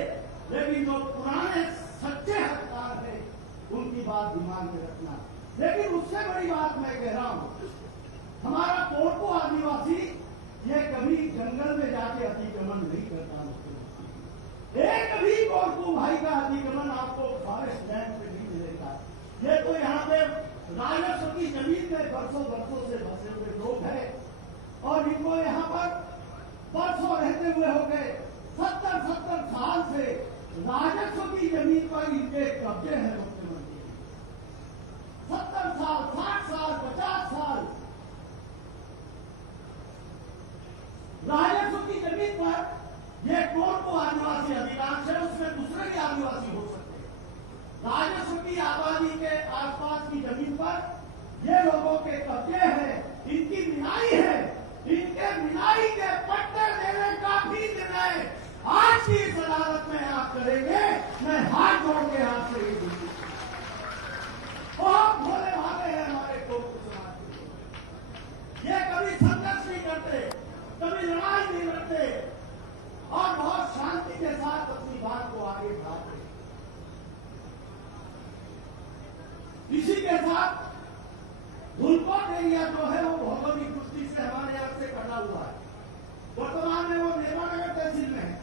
लेकिन जो पुराने सच्चे हकदार है उनकी बात दिमाग में रखना। लेकिन उससे बड़ी बात मैं कह रहा हूं, हमारा कोरको आदिवासी ये कभी जंगल में जाके अतिक्रमण नहीं करता। एक भी कोरको भाई का अतिक्रमण आपको फॉरेस्ट लैंड पे नहीं मिलेगा। ये तो यहाँ पे राजस्व की जमीन में बरसों बरसों से बसे हुए लोग हैं, और इनको यहाँ पर बरसों रहते हुए हो गए, 70-70 साल से राजस्व की जमीन पर इनके कब्जे हैं मुख्यमंत्री। 70 साल, 60 साल, 50 साल राजस्व की जमीन पर ये कोरको आदिवासी अधिकांश है, उसमें दूसरे भी आदिवासी हो सकते हैं। राजस्व की आबादी के आसपास की जमीन पर ये लोगों के कब्जे हैं, इनकी मिनाई है, इनके मिनाई के पट्टे देने का भी निर्णय आज की इस अदालत में आप करेंगे। मैं हाथ जोड़ के आपसे ये बोलूंगा, बहुत भोले भाले हैं हमारे कोरको समाज के। ये कभी संघर्ष नहीं करते, कभी लड़ाई नहीं लड़ते, साथ धुलकोट एरिया जो है वो भौगोलिक दृष्टि से हमारे यहाँ से कटा हुआ है। वर्तमान में वो नेपानगर तहसील में है।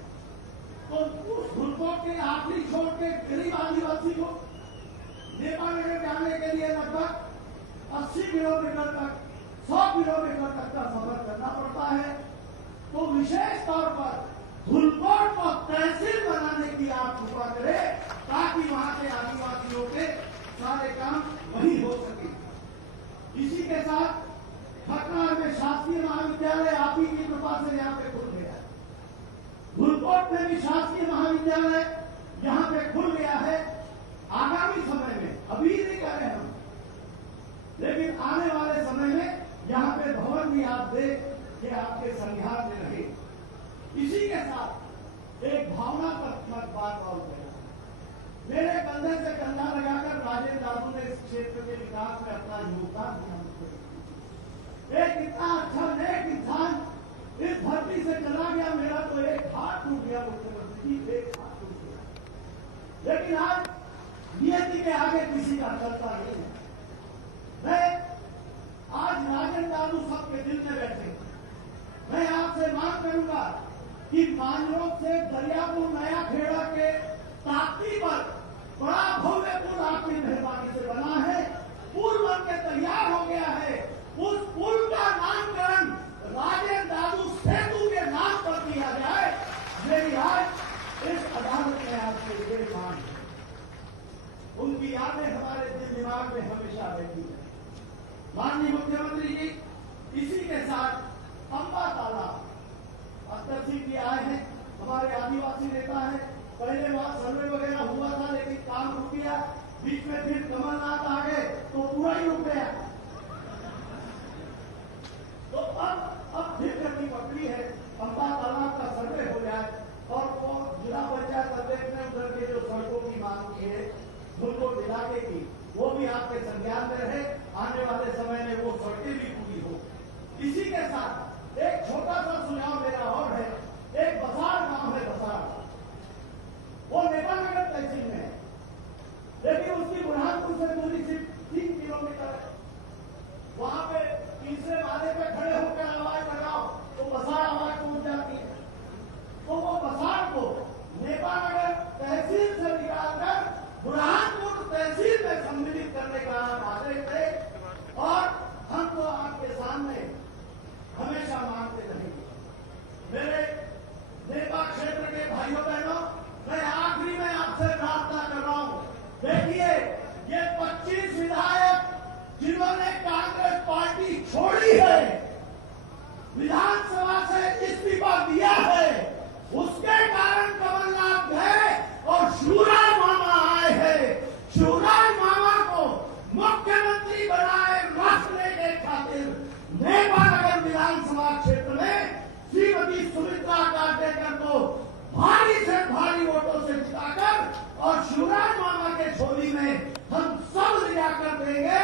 तो उस धुलकोट के आखिरी छोर के गरीब आदिवासी को नेपानगर जाने के लिए लगभग 80 किलोमीटर तक 100 किलोमीटर तक का सफर करना पड़ता है। तो विशेष तौर पर धुलकोट को तहसील बनाने की आप कृपा करें ताकि वहां के आदिवासियों के सारे काम वही हो सके। इसी के साथ खतनार में शासकीय महाविद्यालय आप ही की कृपा से यहाँ पे खुल गया है। धुलकोट में भी शासकीय महाविद्यालय यहाँ पे खुल गया है। आगामी समय में, अभी नहीं कह रहे हम, लेकिन आने वाले समय में यहाँ पे भवन भी आप देख के आपके संज्ञान में रहे। इसी के साथ एक भावनात्मक बात और कहना, मेरे कंधे से कंधा लगाकर राजेंद्र दादू ने इस क्षेत्र के विकास में अपना योगदान दिया। एक इतना अच्छा नेक इंसान इस धरती से चला गया, मेरा तो एक हाथ टूट गया मुख्यमंत्री जी, एक हाथ टूट गया। लेकिन आज नियति के आगे किसी का चलता नहीं है। मैं आज राजेंद्र दादू सबके दिल में बैठे, मैं आपसे मांग करूंगा कि मानरोग से दरियापुर नया खेड़ा के ताप्ती पर बड़ा भव्य पुल आपकी मेहरबानी से बना है। पुल बन के तैयार हो गया है। उस पुल का नामकरण राजेंद्र दादू सेतु के नाम पर किया जाए, मेरी आज इस अदालत में आपसे ये मांग है। उनकी यादें हमारे दिल दिमाग में हमेशा रहती है। माननीय मुख्यमंत्री जी, इसी के साथ अंबा तालाब अख्तर सिंह जी आए हैं, हमारे आदिवासी नेता हैं। पहले वहां सर्वे वगैरह हुआ था लेकिन काम रुक गया, बीच में फिर कमलनाथ आ गए तो पूरा ही रुक गया। तो अब फिर गति पकड़ी है, अंबा तालाब का सर्वे हो जाए और वो जिला पंचायत अध्यक्ष ने उधर के जो सड़कों की मांग की है धुलकोट इलाके की, वो भी आपके संज्ञान में रहे। आने वाले समय में वो सड़कें भी पूरी हो। इसी के साथ एक छोटा सा सुझाव मेरा और है। एक बसार गांव है, बसार, वो नेपानगर तहसील में है, लेकिन उसकी बुरहानपुर से दूरी सिर्फ 3 किलोमीटर है। वहां पे तीसरे माले पे खड़े होकर आवाज लगाओ तो बसार आवाज पहुंच जाती है। तो वो बसार को नेपानगर तहसील से निकालकर बुरहानपुर तहसील में सम्मिलित करने का आप आदेश थे और हम तो आपके सामने हमेशा मांगते रहेंगे। मेरे नेपा क्षेत्र के भाइयों बहनों, मैं आखिरी में आपसे प्रार्थना कर रहा हूं। देखिए, ये 25 विधायक जिन्होंने कांग्रेस पार्टी छोड़ी है, विधानसभा से इस्तीफा दिया है, उसके कारण कमलनाथ गए और शिवराज मामा आए हैं। शिवराज मामा को मुख्यमंत्री बनाए रखने के खातिर नेपानगर विधानसभा क्षेत्र में श्रीमती सुमित्रा काटेकर को भारी से भारी वोटों से जिताकर और शिवराज मामा के झोली में हम सब ले जाकर देंगे।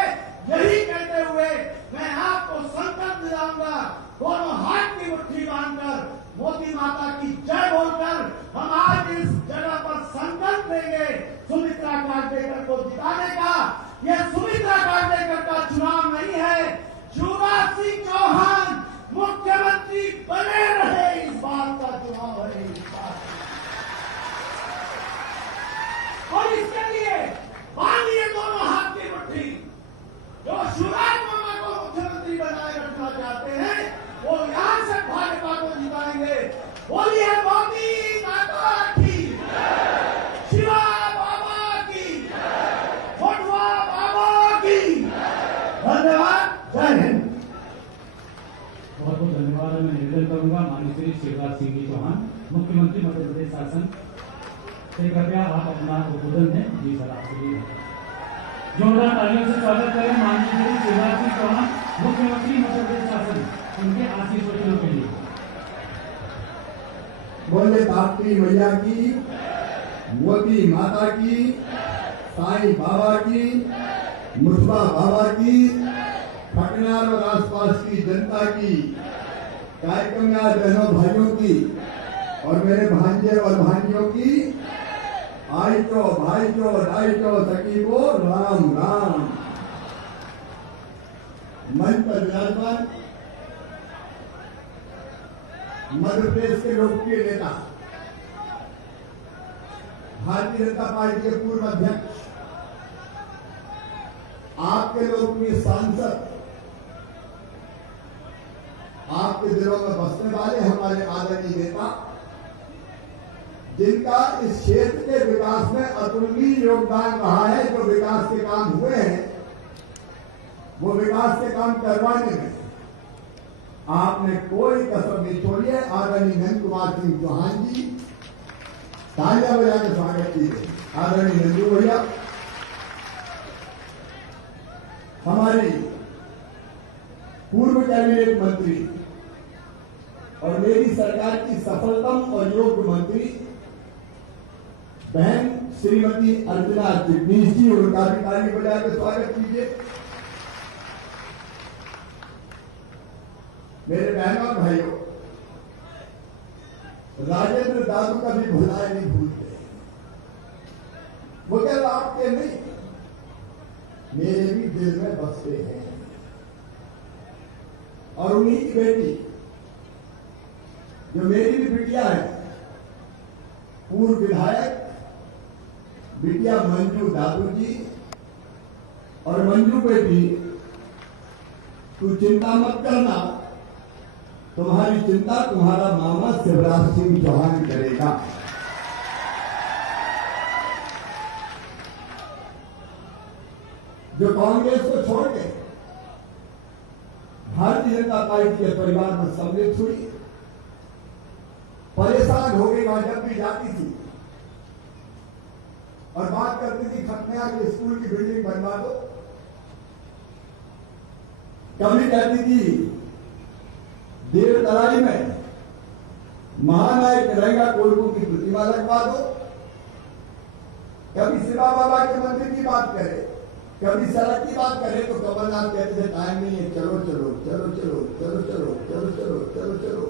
यही कहते हुए मैं आपको संकल्प दिलाऊंगा, दोनों हाथ की मुट्ठी बांधकर मोदी माता की जय बोलकर हम आज इस जगह पर संकल्प लेंगे सुमित्रा काटेकर को जिताने का। यह सुमित्रा काटेकर का चुनाव नहीं है, शिवराज सिंह चौहान मुख्यमंत्री बने रहे इस बात का चुनाव है। और इसके लिए बांधिए दोनों हाथ की मुट्ठी। जो शिवराज मामा को मुख्यमंत्री बनाए रखना चाहते हैं वो यहां से भाजपा को जिताएंगे। बोलिए मोदी माता की, शिवा बाबा की, फोटुआ बाबा की। धन्यवाद, जय हिंद। बहुत बहुत धन्यवाद। मैं निवेदन करूंगा माननीय श्री शिवराज सिंह जी चौहान, मुख्यमंत्री मध्य प्रदेश शासन से, कृपया आप अपना उद्बोधन दें। जी सर, आपके लिए जोरदार तालियों से स्वागत करें माननीय श्री शिवराज सिंह चौहान, मुख्यमंत्री मध्य प्रदेश शासन, उनके आशीष वचनों के लिए। बोले ताप्ती मैया की, मोती माता की, साईं बाबा की, मुठबा बाबा की, पटनार और आसपास की जनता की, कार्यक्रम में आज बहनों भाइयों की और मेरे भांजे और भांजियों की आई चो भाई चो दाई चो सखी को राम राम। मंच पर विराजमान मध्य प्रदेश के लोकप्रिय नेता, भारतीय जनता पार्टी के पूर्व अध्यक्ष, आपके लोकप्रिय सांसद, आपके दिलों में बसने वाले हमारे आदरणीय नेता, जिनका इस क्षेत्र के विकास में अतुलनीय योगदान रहा है। जो विकास के काम हुए हैं वो विकास के काम करवाने में आपने कोई कसर नहीं छोड़ी है। आदरणीय नंद कुमार सिंह चौहान जी, तालियां बजा के स्वागत कीजिए। आदरणीय नंदू भैया, हमारी पूर्व कैबिनेट मंत्री और मेरी सरकार की सफलतम और योग्य मंत्री बहन श्रीमती अर्चना चिटनीस जी, उनका भी ताली बजा के स्वागत कीजिए। मेरे बहनों और भाइयों, राजेंद्र दादू का भी भुलाए नहीं भूलते। वो क्या आपके नहीं, मेरे भी दिल में बसते हैं। और उन्हीं की बेटी, जो मेरी भी बिटिया है, पूर्व विधायक बिटिया मंजू दादू जी, और मंजू बेटी, तू चिंता मत करना, तुम्हारी चिंता तुम्हारा मामा शिवराज सिंह चौहान करेगा। जो कांग्रेस को छोड़ के भारतीय जनता पार्टी के परिवार में सम्मिलित हुई, परेशान हो गई, वहां जब भी जाती थी और बात करती थी खतनिया के स्कूल की बिल्डिंग बनवा दो, कभी कहती थी देव तराई में महानायक रहेगा कोल्हू की प्रतिमा लगवा दो, कभी शिवा बाबा के मंदिर की बात करे, कभी सड़क की बात करे तो कमलनाथ कहते थे टाइम नहीं है, चलो चलो चलो चलो चलो चलो चलो चलो चलो चलो।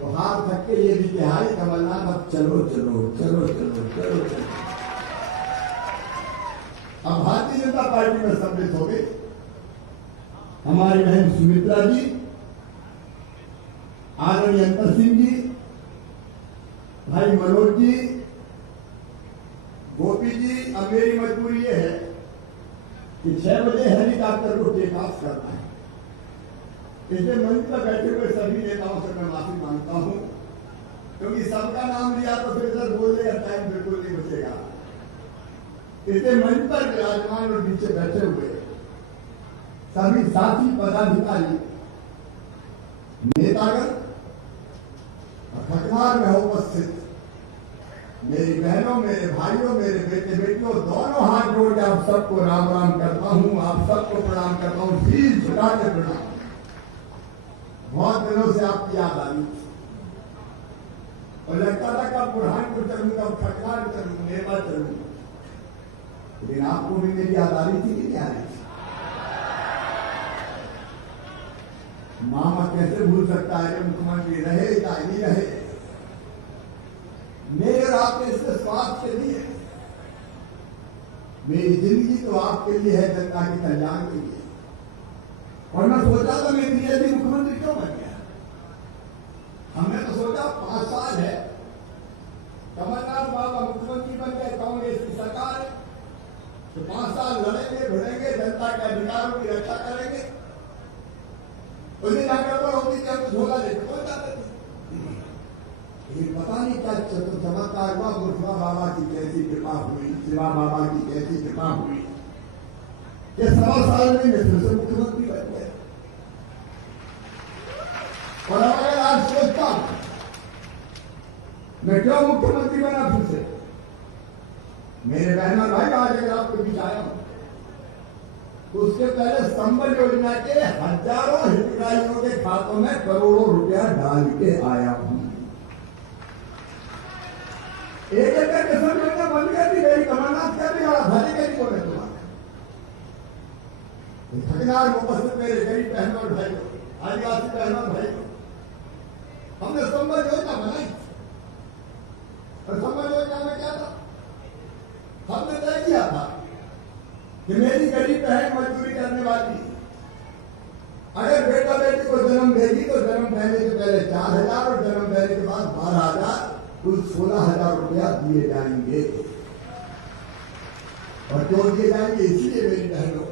तो हाथ थक के ये भी कहा कमलनाथ अब चलो चलो चलो चलो चलो चलो। अब भारतीय जनता पार्टी में सम्मिलित हो गए हमारी बहन सुमित्रा जी, आदरणीय अंतर सिंह जी, भाई मनोज जी, गोपी जी। अब मेरी मजबूरी यह है कि 6 बजे हेलीकॉप्टर को टेक ऑफ करना है, इसलिए मंच पर बैठे हुए सभी नेताओं से मैं माफी मांगता हूं, क्योंकि सबका नाम लिया तो फिर इधर बोलने का टाइम बिल्कुल नहीं बचेगा। इसलिए मंच पर विराजमान और नीचे बैठे हुए सभी साथी पदाधिकारी, नेतागण और खटनार में उपस्थित मेरी बहनों, मेरे भाइयों, मेरे बेटे बेटियों, दोनों हाथ जोड़ के आप सबको राम राम करता हूं, आप सबको प्रणाम करता हूं, शीश झुका के प्रणाम। बहुत दिनों से आपकी याद आ रही थी और लगता था कब बुरहानपुर चलूं, कब खटनार चलूं, नेमा चलूं, लेकिन आपको भी मेरी याद आ रही थी कि नहीं आ रही थी? मामा कैसे भूल सकता है कि मुख्यमंत्री रहे या नहीं रहे। मेरे और आपके इसके स्वार्थ के लिए, मेरी जिंदगी तो आपके लिए है, जनता के कल्याण के लिए। और मैं सोचा था मेरी भी मुख्यमंत्री क्यों बन गया। हमने तो सोचा 5 साल है, कमलनाथ बाबा मुख्यमंत्री बन गए, कांग्रेस की सरकार है, तो 5 साल लड़ेंगे भिड़ेंगे, जनता के अधिकारों की रक्षा करेंगे। उस दिन गड़बड़ होती थी, हम झोला लेकर पहुंच जाते थे। लेकिन पता नहीं क्या चमत्कार हुआ, मुर्खा बाबा की कैसी कृपा हुई, शिवा बाबा की कैसी कृपा हुई कि 1.25 साल में फिर से मुख्यमंत्री बन गए। और अगर आज सोचता हूं मैं क्यों मुख्यमंत्री बना फिर से, मेरे बहनों भाई, आज अगर आपके बीच आया हूं तो उसके पहले संबल योजना के हजारों हितग्राहियों के खातों में करोड़ों रुपया डाल के आया हूं। एक करके सब योजना बंद कर दी गई, कमलनाथ क्या बिगाड़ा, भारी करी बोले तुम्हारे ठगनार में उपस्थित मेरे गरीब बहनों और भाइयों, आदिवासी बहनों और भाइयों, हमने संबल योजना बनाई और संबल योजना में क्या था, हमने तय किया था कि मेरी गरीब बहन मजदूरी करने वाली कुल 16,000 रुपया दिए जाएंगे। और क्यों दिए जाएंगे? इसलिए मेरी बहनों,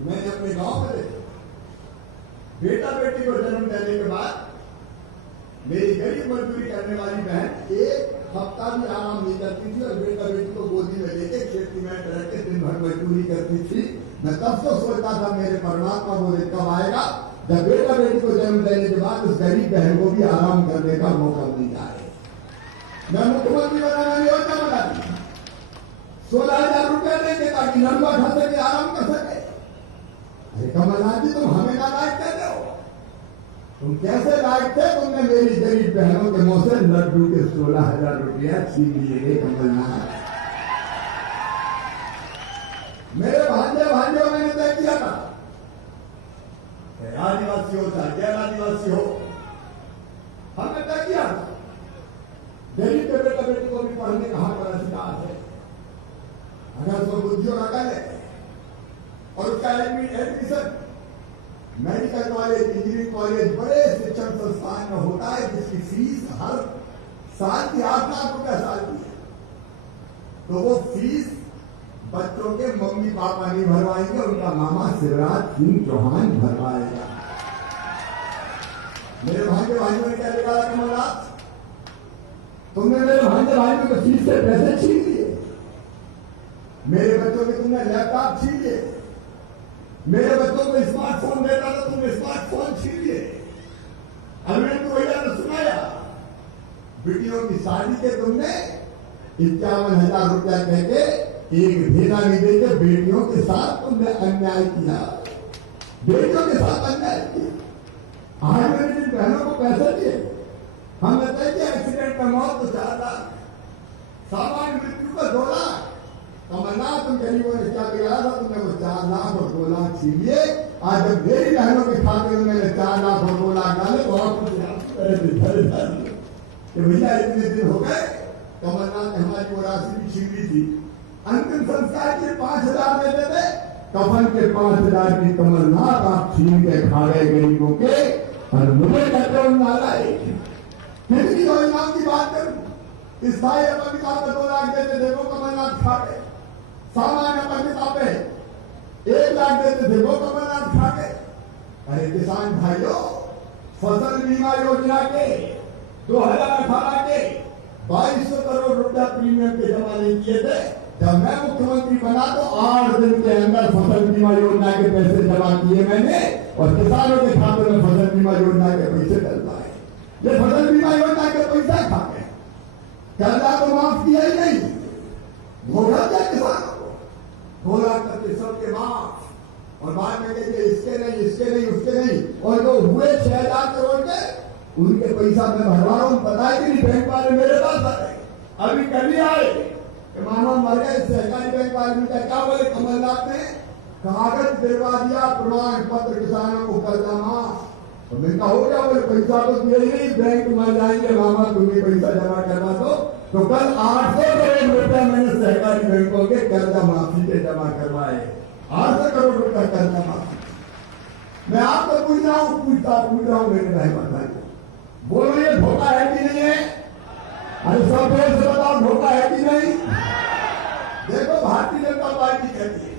मैंने अपने गांव में देखा, बेटा बेटी को जन्म देने के बाद मेरी गरीब मजदूरी करने वाली बहन एक हफ्ता भी आराम नहीं करती थी और बेटा बेटी को गोदी में लेके खेती में रह के दिन भर मजदूरी करती थी। मैं तब तो सोचता था मेरे परमात्मा वो दिन कब आएगा जब बेटा बेटी को जन्म देने के बाद उस गरीब बहन को भी आराम करने का मौका मिल जाए। मैं मुख्यमंत्री बनाने की योजना बना दी, 16,000 रुपया देंगे ताकि लंबा खा सके, आराम कर सके। अरे कमलनाथ जी, तुम हमें ना लायक कहते हो? तुम कैसे लायक थे? तुमने मेरी गरीब बहनों के मुंह से लड्डू के 16,000 रुपया छीन लिए कमलनाथ। मेरे भांजे मैंने तय किया था, आदिवासी हो चाहे गैर आदिवासी हो, हमने तय किया था गरीब के बेटा बेटी को भी पढ़ने का हक और अधिकार है अगर उसको बुद्धि और अकल है और उसका admission medical college, engineering college, बड़े शिक्षण संस्थान में होता है जिसकी फीस हर साल की 8 लाख रुपया साल की है। तो वो फीस बच्चों के मम्मी पापा नहीं भरवाएंगे, उनका मामा शिवराज सिंह चौहान भरवाएगा। मेरे भांजे भाइयों ने क्या निकाला कमलनाथ? तुमने मेरे भांजे भाइयों के फीस से पैसे छीन लिए, मेरे बच्चों के तुमने लैपटॉप छीन लिए, मेरे बच्चों को स्मार्टफोन देता था तुमने स्मार्टफोन छीन लिए। अरविंद गोयल ने सुनाया बेटियों की शादी के तुमने 51,000 रुपया कहके एक भेजा नहीं देके बेटियों के साथ तुमने अन्याय किया, बेटियों के साथ अन्याय किया। आज मैंने जिन बहनों को पैसे दिए, हमने तय किया एक्सीडेंट में मौत तो 4 लाख, सामान्य मृत्यु का 2 लाख। कमलनाथ, तुम गरीबों ने क्या बिगाड़ा था? तुमने वो 4 लाख और 2 लाख छीन लिए। आज जब मेरी बहनों के खाते में मैंने 4 लाख और 2 लाख डाले तो आप भैया इतने दिन हो गए, कमलनाथ ने हमारी वो राशि भी छीन ली थी। अंतिम संस्कार के 5,000 देते थे, कफन के 5,000 की कमलनाथ आप छीन के खा गए गरीबों के। और मुझे कहते हो नालायक, कितनी योजनाओं की बात करूं? स्थायी अपंगिता पे 2 लाख देते थे, वो कमलनाथ खा गए। सामान्य अपंगिता पे 1 लाख देते थे, वो कमलनाथ खा गए। अरे किसान भाइयों, फसल बीमा योजना के 2018 के 2200 करोड़ रुपया प्रीमियम के जमा नहीं किए थे। जब मैं मुख्यमंत्री बना तो 8 दिन के अंदर फसल बीमा योजना के पैसे जमा किए मैंने और किसानों के खाते में फसल बीमा योजना के पैसे डलवाए। ये फसल बीमा योजना के पैसा खा गए, कर्जा तो माफ किया ही नहीं, भोगा दिया किसानों को, 2 लाख तक के सबके माफ। और बाद में कहते इसके नहीं, इसके नहीं, उसके नहीं। और जो हुए 6,000 करोड़ के, उनके पैसा मैं भरवा रहा हूं। पता है कि नहीं, बैंक वाले मेरे पास आ रहे, अभी कभी आए कि मानो मर गए। सहकारी बैंक वाले ने क्या बोले? कमलनाथ ने कागज दिलवा दिया, प्रमाण पत्र किसानों को कर्जा माफ। तो मैं कहा हो गया, बोले पैसा तो दिए ही नहीं, बैंक में जाएंगे मामा तुम्हें पैसा जमा करवा दो। तो कल 800 करोड़ रुपया मैंने सहकारी बैंकों के कर्जा माफी के जमा करवाए, 800 करोड़ रुपया कर्जा माफी। मैं आपको पूछ रहा हूं मेरे भाई, बोलो ये धोखा है कि नहीं है? अरे सब से बताओ, धोखा है कि नहीं? देखो, भारतीय जनता पार्टी कहती है,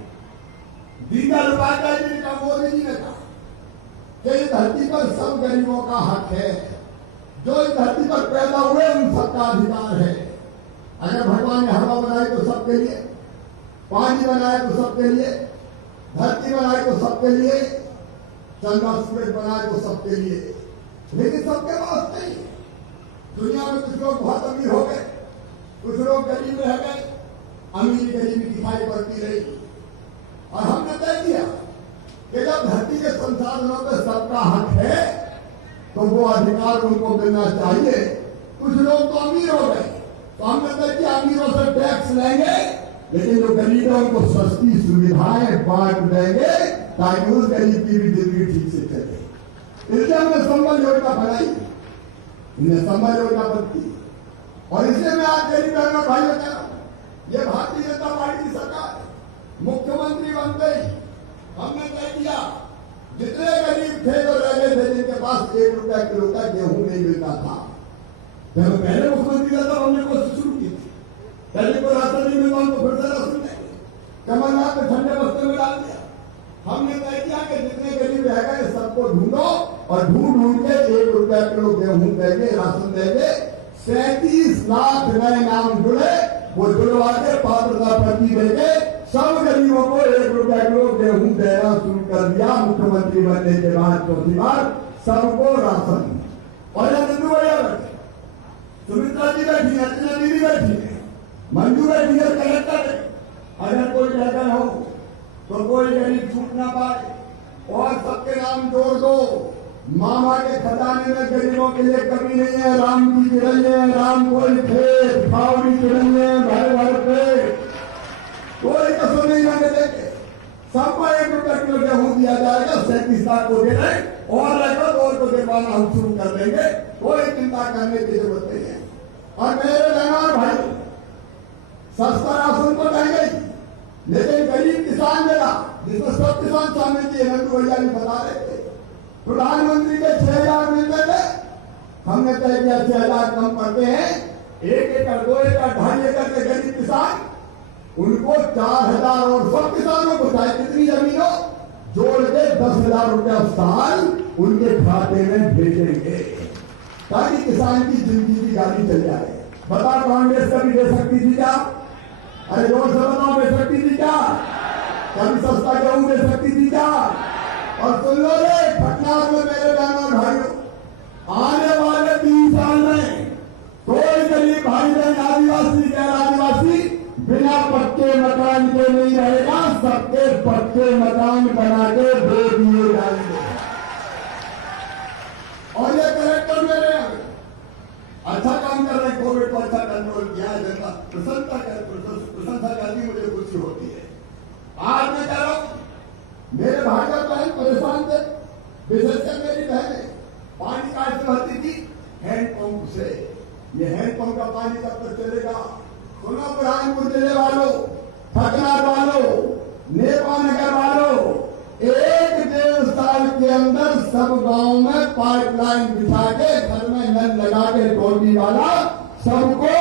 दीनदयाल उपाध्याय जी ने कहा, मोदी जी ने कहा कि इस धरती पर सब गरीबों का हक है, जो इस धरती पर पैदा हुए उन सबका अधिकार है। अगर भगवान ने हवा बनाई तो सबके लिए, पानी बनाए तो सबके लिए, धरती बनाए तो सबके लिए, चंद्रमा सूरज बनाए तो सबके लिए, लेकिन सबके पास नहीं। दुनिया में कुछ लोग बहुत अमीर हो गए, कुछ लोग गरीब रह गए, अमीर गरीबी दिखाई पड़ती रही। और हमने तय किया कि जब धरती के संसाधनों पर सबका हक है तो वो अधिकार उनको मिलना चाहिए। कुछ लोग तो अमीर हो गए, तो हमने तय किया अमीरों से टैक्स लेंगे, लेकिन जो गरीब है उनको सस्ती सुविधाएं बांट देंगे ताकि उस गरीब की भी जिंदगी ठीक से चले। इसलिए हमने संबल योजना बनाई, इन्हें संबल योजना बनती। और इसलिए मैं आज गरीब बहनों भाइयों कह रहा हूं, ये भारतीय जनता पार्टी की सरकार मुख्यमंत्री बन गई। हमने तय किया जितने गरीब थे जो रह गए थे, जिनके पास 1 रुपया किलो का गेहूं नहीं मिलता था, जब मैं पहले मुख्यमंत्री था तब हमने कोशिश शुरू की थी, पहले कोई रास्ता नहीं मिलता उनको फिर से रास्ता देंगे। कमलनाथ ने ठंडे बस्ते में डाल दिया। हमने तय किया कि जितने गरीब रहेगा ये सबको ढूंढो और ढूंढ के 1 रुपया किलो गेहूं देंगे, राशन देंगे। 37 लाख नए नाम जुड़े, वो जुड़वा के पात्रता पर्ची देंगे, सब गरीबों को 1 रुपया किलो गेहूं देना शुरू कर दिया। मुख्यमंत्री बनने के बाद चौथी बार सबको राशन। और नंदू भैया बैठे, सुमित्रा जी बैठी, अर्चना दीदी बैठी है, मंजू बैठी है, कलेक्टर है। अगर कोई कहकर हो तो कोई गरीब छूट ना पाए और सबके नाम जोड़ दो। मामा के खजाने में गरीबों के लिए कमी नहीं है। राम की चिड़ैया, राम कोई खेत फावड़ी चिड़ैया, भर भर पे कोई कसर नहीं रहने देंगे। सबको 1 रुपया किलो गेहूं दिया जाएगा। 37 लाख को दे रहे और रहेगा तो और को दिलवाना हम शुरू कर देंगे। कोई चिंता करने की जरूरत नहीं है। और मेरे बहनों और भाई, सस्ता राशन तो नहीं गई, लेकिन गरीब किसान मेरा जिसमें सब किसान शामिल थे, नंदू भैया भी बता रहे थे, प्रधानमंत्री के 6,000 मिलते थे। हमने तय किया 6,000 कम करते हैं, 1 एकड़ 2 एकड़ 2.5 एकड़ के गरीब किसान उनको 4,000 और सब किसानों को चाहे कितनी जमीन हो जोड़ के 10,000 रुपया साल उनके खाते में भेजेंगे ताकि किसान की जिंदगी की गाड़ी चल जाए। बता कांग्रेस कभी दे सकती थी क्या? अरे जोर से बताओ, दे सकती थी क्या? कभी सस्ता गेहूं दे सकती थी क्या? और सुन लो रे पटना में मेरे बहनों और भाइयों, आने वाले 3 साल में कोई गरीब भाई बहन आदिवासी गैर आदिवासी बिना पक्के मकान के नहीं रहेगा। सबके पक्के मकान बना के दे दिए जाएंगे। और ये कलेक्टर मेरे अच्छा काम कर रहे हैं, कोविड को अच्छा कंट्रोल किया है, जनता प्रसन्नता प्रशंसा करती मुझे खुशी होती है। आज मैं कह रहा हूं मेरे भाई और बहन परेशान थे, विशेषकर मेरी बहनें पानी काट से भरती थी हैंडपंप से। ये हैंडपंप का पानी कब तक चलेगा? सुनो बुरहानपुर जिले वालों, ठकनार वालों, नेपाल नगर वालों, 1-1.5 साल के अंदर सब गांव में पाइपलाइन बिछा के घर में नल लगा के टोटी वाला सबको,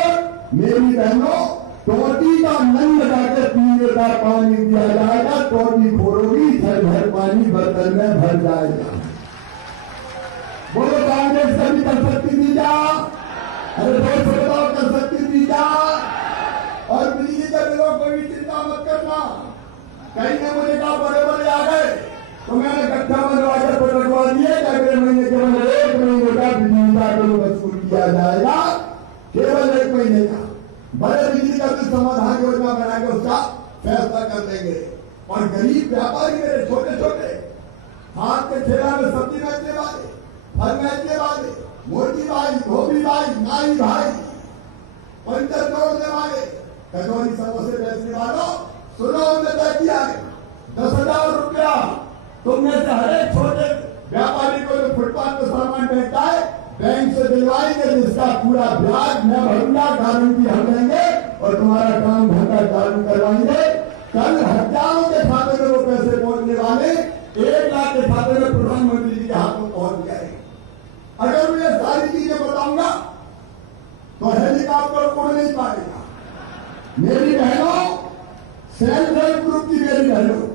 मेरी बहनों, टोटी का नल लगा के पीने का पानी दिया जाएगा। टोटी खोलोगी, घर घर पानी बर्तन में भर जाएगा। बोलो कांग्रेस कभी कर सकती थी क्या? अरे दोस्त बताओ, कर सकती थी क्या? और बिजली के बिलों को भी चिंता मत करना। कहीं ने मुझे कहा बड़े बड़े आ गए तो मैंने गट्ठा बनवा के पलटवा दिए। अगले महीने केवल 1 महीने का बिजली का बिल वसूल किया जाएगा, केवल 1 महीने का। बड़े बिजली का बिल समाधान योजना बना के उसका फैसला कर देंगे। और गरीब व्यापारी मेरे छोटे छोटे हाथ के ठेला में सब्जी बेचने वाले, फल बेचने वाले, मोटी भाई, धोबी भाई, नाई भाई, पंचर तोड़ने वाले, कचौरी समोसे बेचने वालों, सुनो हमने तय किया है 10,000 रुपया तुम में से हर एक छोटे व्यापारी को जो फुटपाथ पर सामान बेचता है बैंक से दिलवाएंगे, जिसका पूरा ब्याज मैं भरूंगा, गारंटी हम देंगे और तुम्हारा काम धंधा चालू करवाएंगे। कल हजारों के खाते में वो पैसे पहुंचने वाले 1 लाख के खाते में प्रधानमंत्री जी के हाथ में पहुंच गए। अगर मैं सारी चीजें बताऊंगा तो हेलीकॉप्टर उड़ नहीं पाएगा। मेरी बहनों, सेल्फ हेल्प ग्रुप की मेरी बहनों,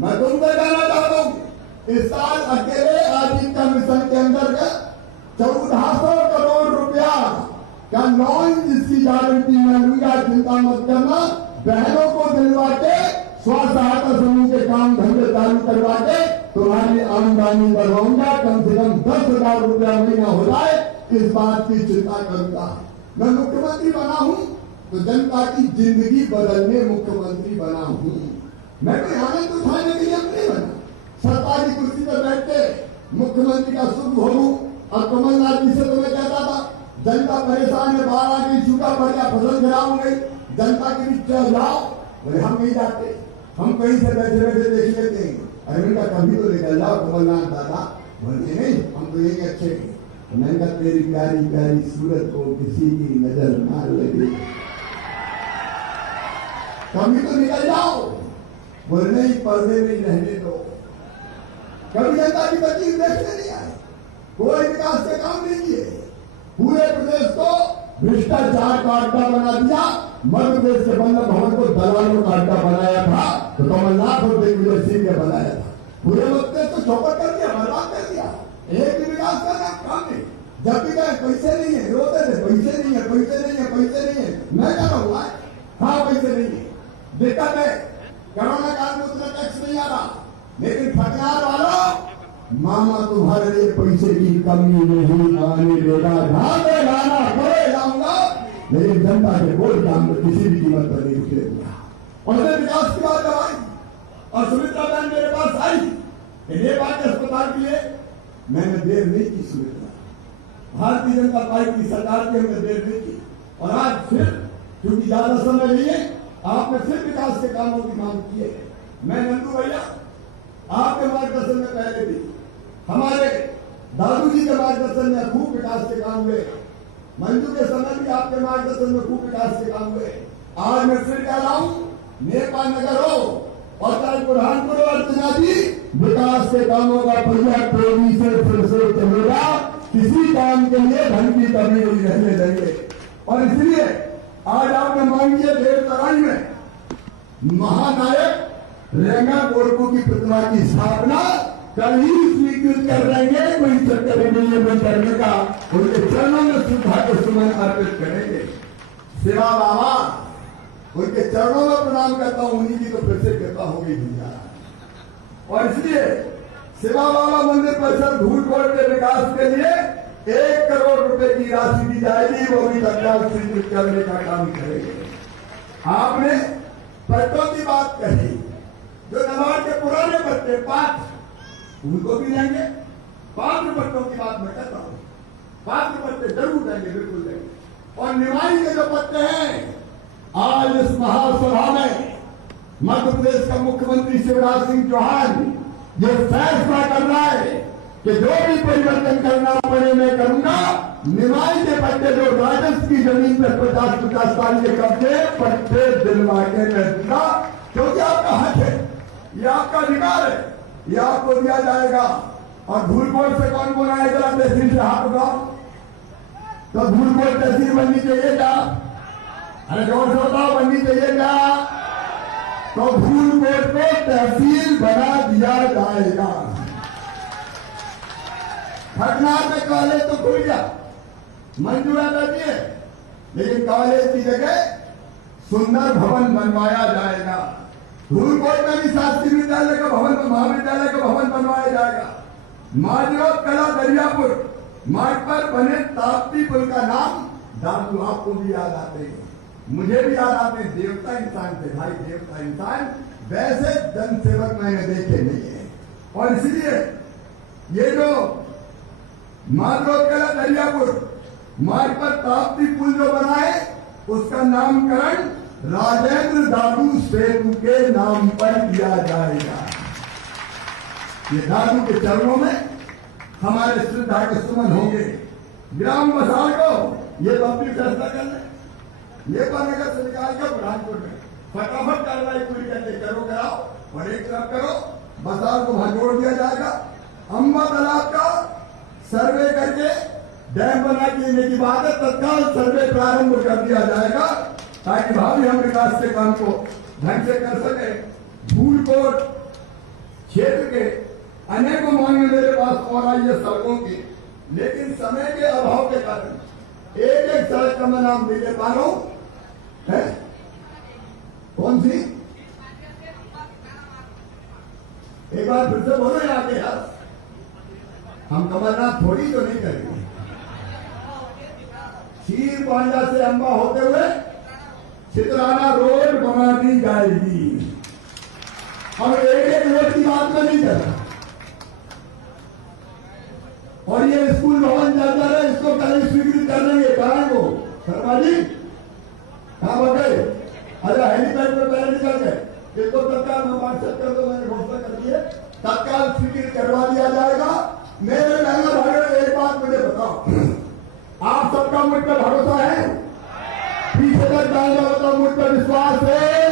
मैं तुमसे कहना चाहता हूं इस साल अकेले आजीविका मिशन के अंतर्गत 1400 करोड़ रुपया का लोन जिसकी गारंटी मैं लूंगा, चिंता मत करना। बहनों को दिलवा के स्व सहायता समूह के काम धंधे चालू करवा के तुम्हारी आमदनी बढ़ाऊंगा। कम से कम 10,000 रुपया महीना हो जाए, इस बात की चिंता करूंगा। मैं मुख्यमंत्री बना हूं तो जनता की जिंदगी बदलने मुख्यमंत्री बना हूं। मैं कोई आनंद उठाने के लिए नहीं बना। सरकारी कुर्सी पर बैठ के मुख्यमंत्री का सुख भोगूं। और कमलनाथ जी से तो मैं कहता था जनता परेशान है, 12 की सूखा पड़ गया, फसल खराब हो गई, जनता के बीच चल जाओ। बोले हम नहीं जाते, हम कहीं से बैठे बैठे देख लेते हैं। अरे उनका कभी तो निकल जाओ कमलनाथ दादा। बोलते नहीं, हम तो यही अच्छे हैं। मैंने कहा तेरी प्यारी प्यारी सूरत को किसी की नजर ना लगे, कभी तो निकल जाओ। बोले नहीं, पर्दे में ही रहने दो। कभी जनता की तकलीफ देखने नहीं आए, कोई विकास के काम नहीं किए। पूरे प्रदेश को भ्रष्टाचार का अड्डा बना दिया। मध्य प्रदेश के बल्लभ भवन को दलालों का अड्डा बनाया था, तो कमलनाथ और दिग्विजय सिंह ने बनाया था। पूरे मध्य प्रदेश को चौपट कर दिया, बर्बाद कर दिया। एक भी विकास का काम नहीं। जब भी कहे पैसे नहीं है, रोते थे पैसे नहीं है, पैसे नहीं है, पैसे नहीं है। मैं कह रहा हूँ हाँ पैसे नहीं है, दिक्कत है। कोरोना काल में उतना टैक्स नहीं आ रहा, लेकिन ठगनार वालों, मामा तुम्हारे लिए पैसे की कमी नहीं आने देगा। ध्यान में लाना करे जाऊंगा, लेकिन जनता के वोट दाम में किसी भी कीमत पर नहीं उतरेगा। और मैं विकास की बात आई और सुमित्रा बहन मेरे पास आई कि नेपाल के अस्पताल के लिए मैंने देर नहीं की। सुमित्रा, भारतीय जनता पार्टी की सरकार की हमने देर नहीं की। और आज फिर क्योंकि ज्यादा समय लिए आपने फिर विकास के कामों की मांग की है। मैं नंदू भैया आपके मार्गदर्शन में पहले भी, हमारे दादू जी के मार्गदर्शन में खूब विकास के काम हुए। मंजू के समय भी आपके मार्गदर्शन में खूब विकास के काम हुए। आज मैं फिर कह रहा हूं, नेपाल नगर हो और चाहे बुरहानपुर हो, अर्चना जी, विकास के कामों का पहिया तेजी से फिर से चलेगा। किसी काम के लिए धन की कमी नहीं रहने देंगे। और इसलिए आज आपने मांगी है देवतराई में महानायक रेंगा गोरकू की प्रतिमा की स्थापना कल ही स्वीकृत कर देंगे। कोई चक्कर ही नहीं है करने का। उनके चरणों में श्रद्धा के सुमन अर्पित करेंगे। सेवा बाबा, उनके चरणों में प्रणाम करता हूं। उन्हीं की तो फिर से कृपा होगी दुनिया। और इसलिए सेवा बाबा मंदिर परिसर धूलकोट के विकास के लिए 1 करोड़ रुपए की राशि दी जाएगी। वो भी तत्काल स्वीकृत करने का काम करेंगे। आपने पट्टों की बात कही, जो नवाड़ के पुराने पट्टे 5, उनको भी देंगे। 5 पट्टों की बात मैं करता हूं, 5 पट्टे जरूर देंगे, बिल्कुल देंगे। और निवाई के जो पट्टे हैं, आज इस महासभा में मध्य प्रदेश का मुख्यमंत्री शिवराज सिंह चौहान ये फैसला कर रहा है कि जो भी परिवर्तन करना पड़े मैं करूंगा। निवाई के पट्टे जो राजस्व की जमीन पर 50-50 साल के कब्जे पट्टे दिलवा के मैं दूंगा, क्योंकि आपका हक है, ये आपका अधिकार है, ये आपको दिया जाएगा। और धूलकोट से कौन कौन आए जरा तहसील से हाथ उठाओ। तो धूलकोट तहसील बननी चाहिए क्या? अरे जोर से बताओ, बननी चाहिए क्या? तो धूलकोट को तहसील बना दिया जाएगा। ठगनार में कॉलेज तो खुल गया, मंजूर करती है, लेकिन कॉलेज की जगह सुंदर भवन बनवाया जाएगा। धूलकोट में भी शासकीय विद्यालय का भवन, महाविद्यालय का भवन बनवाया जाएगा। माजरोद कला दरियापुर मार्ग पर बने ताप्ती पुल का नाम दादू आपको भी याद आते हैं, मुझे भी याद आते हैं। देवता इंसान थे भाई, देवता इंसान। वैसे जनसेवक मैंने देखे नहीं है। और इसलिए ये जो माजरोद कला दरियापुर मार्ग पर ताप्ती पुल जो बना है, उसका नामकरण राजेंद्र दादू सेतु के नाम पर किया जाएगा। ये दादू के चरणों में हमारे श्रद्धा के सुमन होंगे। ग्राम बसाल को ये पब्लिक फैसला कर ले, नेपाल नगर से निकाल कर बुरहानपुर में फटाफट कार्रवाई पूरी करके करो, कराओ। और एक तरफ करो, बसाल को वहां जोड़ दिया जाएगा। अम्बा तालाब का सर्वे करके डैम बना के की बात है, तत्काल सर्वे प्रारंभ कर दिया जाएगा, ताकि भावी हम विकास के काम को ढंग से कर सके। धूलकोट क्षेत्र के अनेकों मांगे मेरे पास और आई है सड़कों की, लेकिन समय के अभाव के कारण एक सड़क का मैं नाम नहीं ले पा रहा हूं। है कौन सी? एक बार फिर से बोलो यहाँ के यार, हम कमलनाथ थोड़ी तो नहीं करेंगे। खीर पांडा से अंबा होते हुए चित्राना रोड बना दी जाएगी। हम एक रोड की बात में नहीं कर रहा। और ये स्कूल भवन चलता है, इसको कल स्वीकृत कर देंगे। कहां को शर्मा जी, कहां बटे? अरे हेलीपैड पर पहले निकल गए, इसको तत्काल में व्हाट्सएप कर दो, मैंने घोषणा कर दी है, तत्काल स्वीकृत करवा दिया जाएगा। मेरे महंगा भाई एक बात मुझे बताओ, आप सबका मुझ पर भरोसा है? पीछे तक जाएगा बताओ, मुझ पर विश्वास है?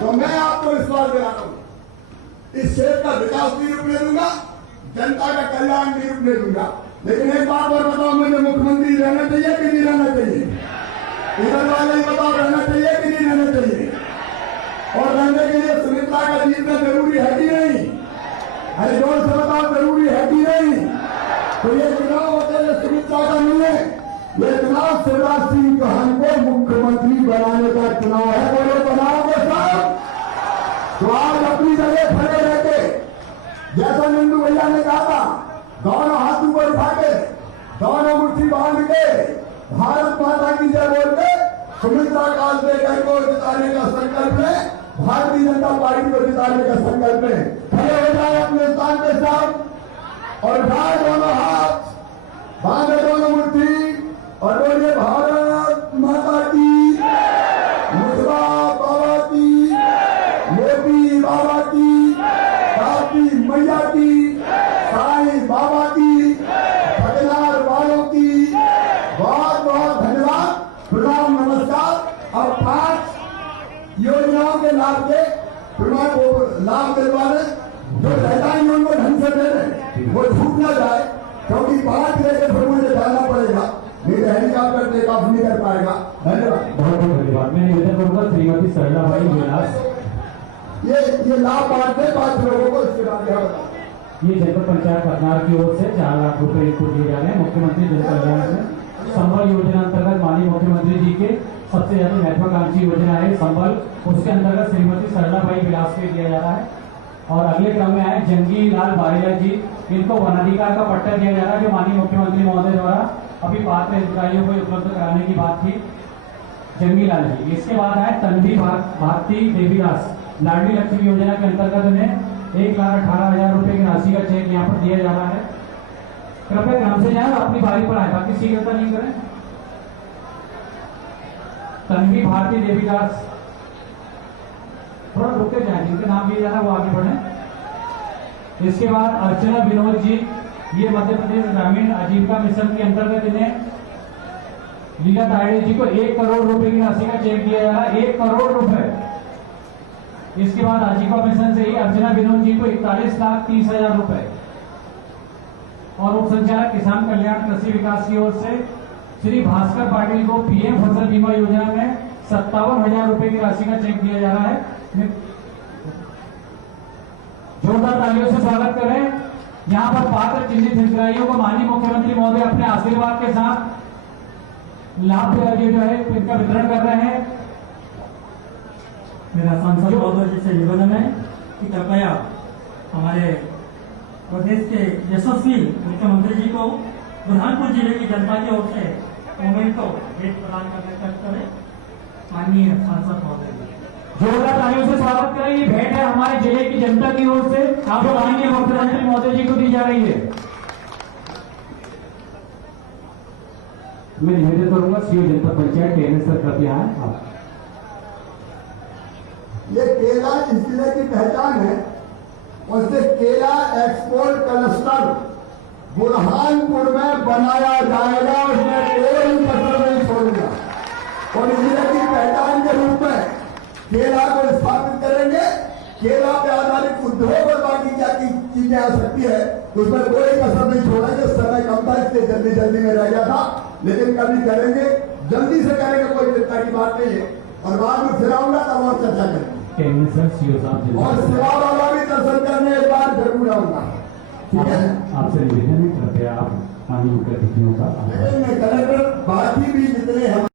तो मैं आपको विश्वास दिला रहा हूं, इस क्षेत्र का विकास भी रुकने दूंगा, जनता का कल्याण भी रुकने दूंगा। लेकिन एक बात और बताओ, मुझे मुख्यमंत्री रहना चाहिए कि नहीं रहना चाहिए? इधर वाले ही बताओ, रहना चाहिए कि नहीं रहना चाहिए? और रहने के लिए सुमित्रा का जीतना जरूरी है कि नहीं? अरे जोर से बताओ, जरूरी है कि नहीं? तो ये चुनाव अकेले सुमित्रा का नहीं है, ये चुनाव शिवराज सिंह चौहान को मुख्यमंत्री बनाने का चुनाव है। बोलो बनाओगे साहब? तो आज अपनी जगह खड़े रहते, जैसा नंदू भैया ने कहा था, दोनों हाथ ऊपर उठा के, दोनों मुट्ठी बांध के, भारत माता की जय बोल के सुमित्रा काल देकर को जिताने का संकल्प है, भारतीय जनता पार्टी को जिताने का संकल्प है। खड़े हो जाए अपने स्थान के साथ और उठाए दोनों हाथ, बांधे दोनों मुट्ठी और बोलिए भारत माता की, मुद्रा बाबा की, मोदी बाबा की, काशी मैया की, साईं बाबा की, ठगनार वालों की बहुत बहुत धन्यवाद, प्रणाम, नमस्कार। अब 5 योजनाओं के लाभ के लाभ दिलवाने जो रहता है उनको ढंग से दे दें, वो छूट ना जाए, क्योंकि 5 लेकर फिर मुझे जाना पड़ेगा, मेरे हेलीकॉप्टर टेक ऑफ नहीं कर पाएगा। धन्यवाद, बहुत बहुत धन्यवाद। मैं निवेदन करूंगा श्रीमती सरलाबाई विलास, ये लाभ बांटते 5 लोगों को, इसके बाद क्या बताओ? ये जनपद पंचायत पटनार की ओर से 4 लाख रुपए इनको दिए जा रहे हैं। मुख्यमंत्री जन कल्याण में संबल योजना अंतर्गत माननीय मुख्यमंत्री जी के सबसे ज्यादा महत्वाकांक्षी योजना है संबल, उसके अंतर्गत श्रीमती सरलाबाई विलास को दिया जा रहा है। और अगले क्रम में आए जंगी लाल बारेला जी, इनको वनाधिकार का पट्टा दिया जा रहा है, जो माननीय मुख्यमंत्री महोदय द्वारा अभी पात्र हितग्राहियों को उपलब्ध कराने की बात थी, जंगी लाल जी। इसके बाद आए तन्वी भारती देवीदास, लाडली लक्ष्मी योजना के अंतर्गत उन्हें 1,18,000 रुपए की राशि का चेक यहाँ पर दिया जा रहा है। कृपया क्रम से जाए, अपनी बारी पर आए, बाकी शीघ्रता नहीं करें। तन्वी भारती देवीदास, थोड़ा रुक के जाए, जिनके नाम दिया जा रहा है वो आगे बढ़े। इसके बाद अर्चना विनोद जी, ये मध्य प्रदेश ग्रामीण आजीविका मिशन के अंतर्गत इन्हें लीला तायड़े जी को 1 करोड़ रुपए की राशि का चेक दिया जा रहा है, 1 करोड़ रुपए। इसके बाद आजीविका मिशन से ही अर्चना विनोद जी को 41,30,000 रुपए। और उप संचालक किसान कल्याण कृषि विकास की ओर से श्री भास्कर पाटिल को पीएम फसल बीमा योजना में 57,000 रुपए की राशि का चेक दिया जा रहा है। जोरदार तालियों से स्वागत करें। यहाँ पर पात्र चिन्हित हितग्राहियों को माननीय मुख्यमंत्री महोदय अपने आशीर्वाद के साथ लाभ जो है इनका वितरण कर रहे हैं। मेरा सांसद महोदय जी से निवेदन है कि कृपया हमारे प्रदेश के यशस्वी मुख्यमंत्री जी को बुरहानपुर जिले की जनता की ओर से मोमेंट को भेंट प्रदान करने का करें। माननीय सांसद महोदय जी, जोरदार तालियों से स्वागत करें। ये भेंट है हमारे जिले की जनता की ओर से, आपको माननीय मुख्यमंत्री महोदय जी को दी जा रही है। मैं निवेदन करूंगा सीओ जनपद पंचायत टेनिस सर, कृपया आए। ये केला इस जिले की पहचान है, उससे केला एक्सपोर्ट क्लस्टर बुरहानपुर में बनाया जाएगा, उसमें कोई कसर नहीं छोड़ेगा। और इस जिले की पहचान के रूप में केला को स्थापित करेंगे। केला पे आधारित उद्योग और बाकी क्या की चीजें आ सकती है, उसमें कोई कसर नहीं छोड़ेंगे। समय कम था, इसलिए जल्दी जल्दी में रह गया था, लेकिन कभी करेंगे, जल्दी से करेंगे, कोई चिंता की बात नहीं है। और बाद में फिर आऊंगा तब और चर्चा करेंगे। सर सीओ साहब और सेवा वाला भी दर्शन करने एक बार जरूर आऊंगा, ठीक है? आपसे निवेदन है, कृपया आप माननीय मुख्य अतिथियों का लेकिन कलेक्टर बाकी भी जितने हम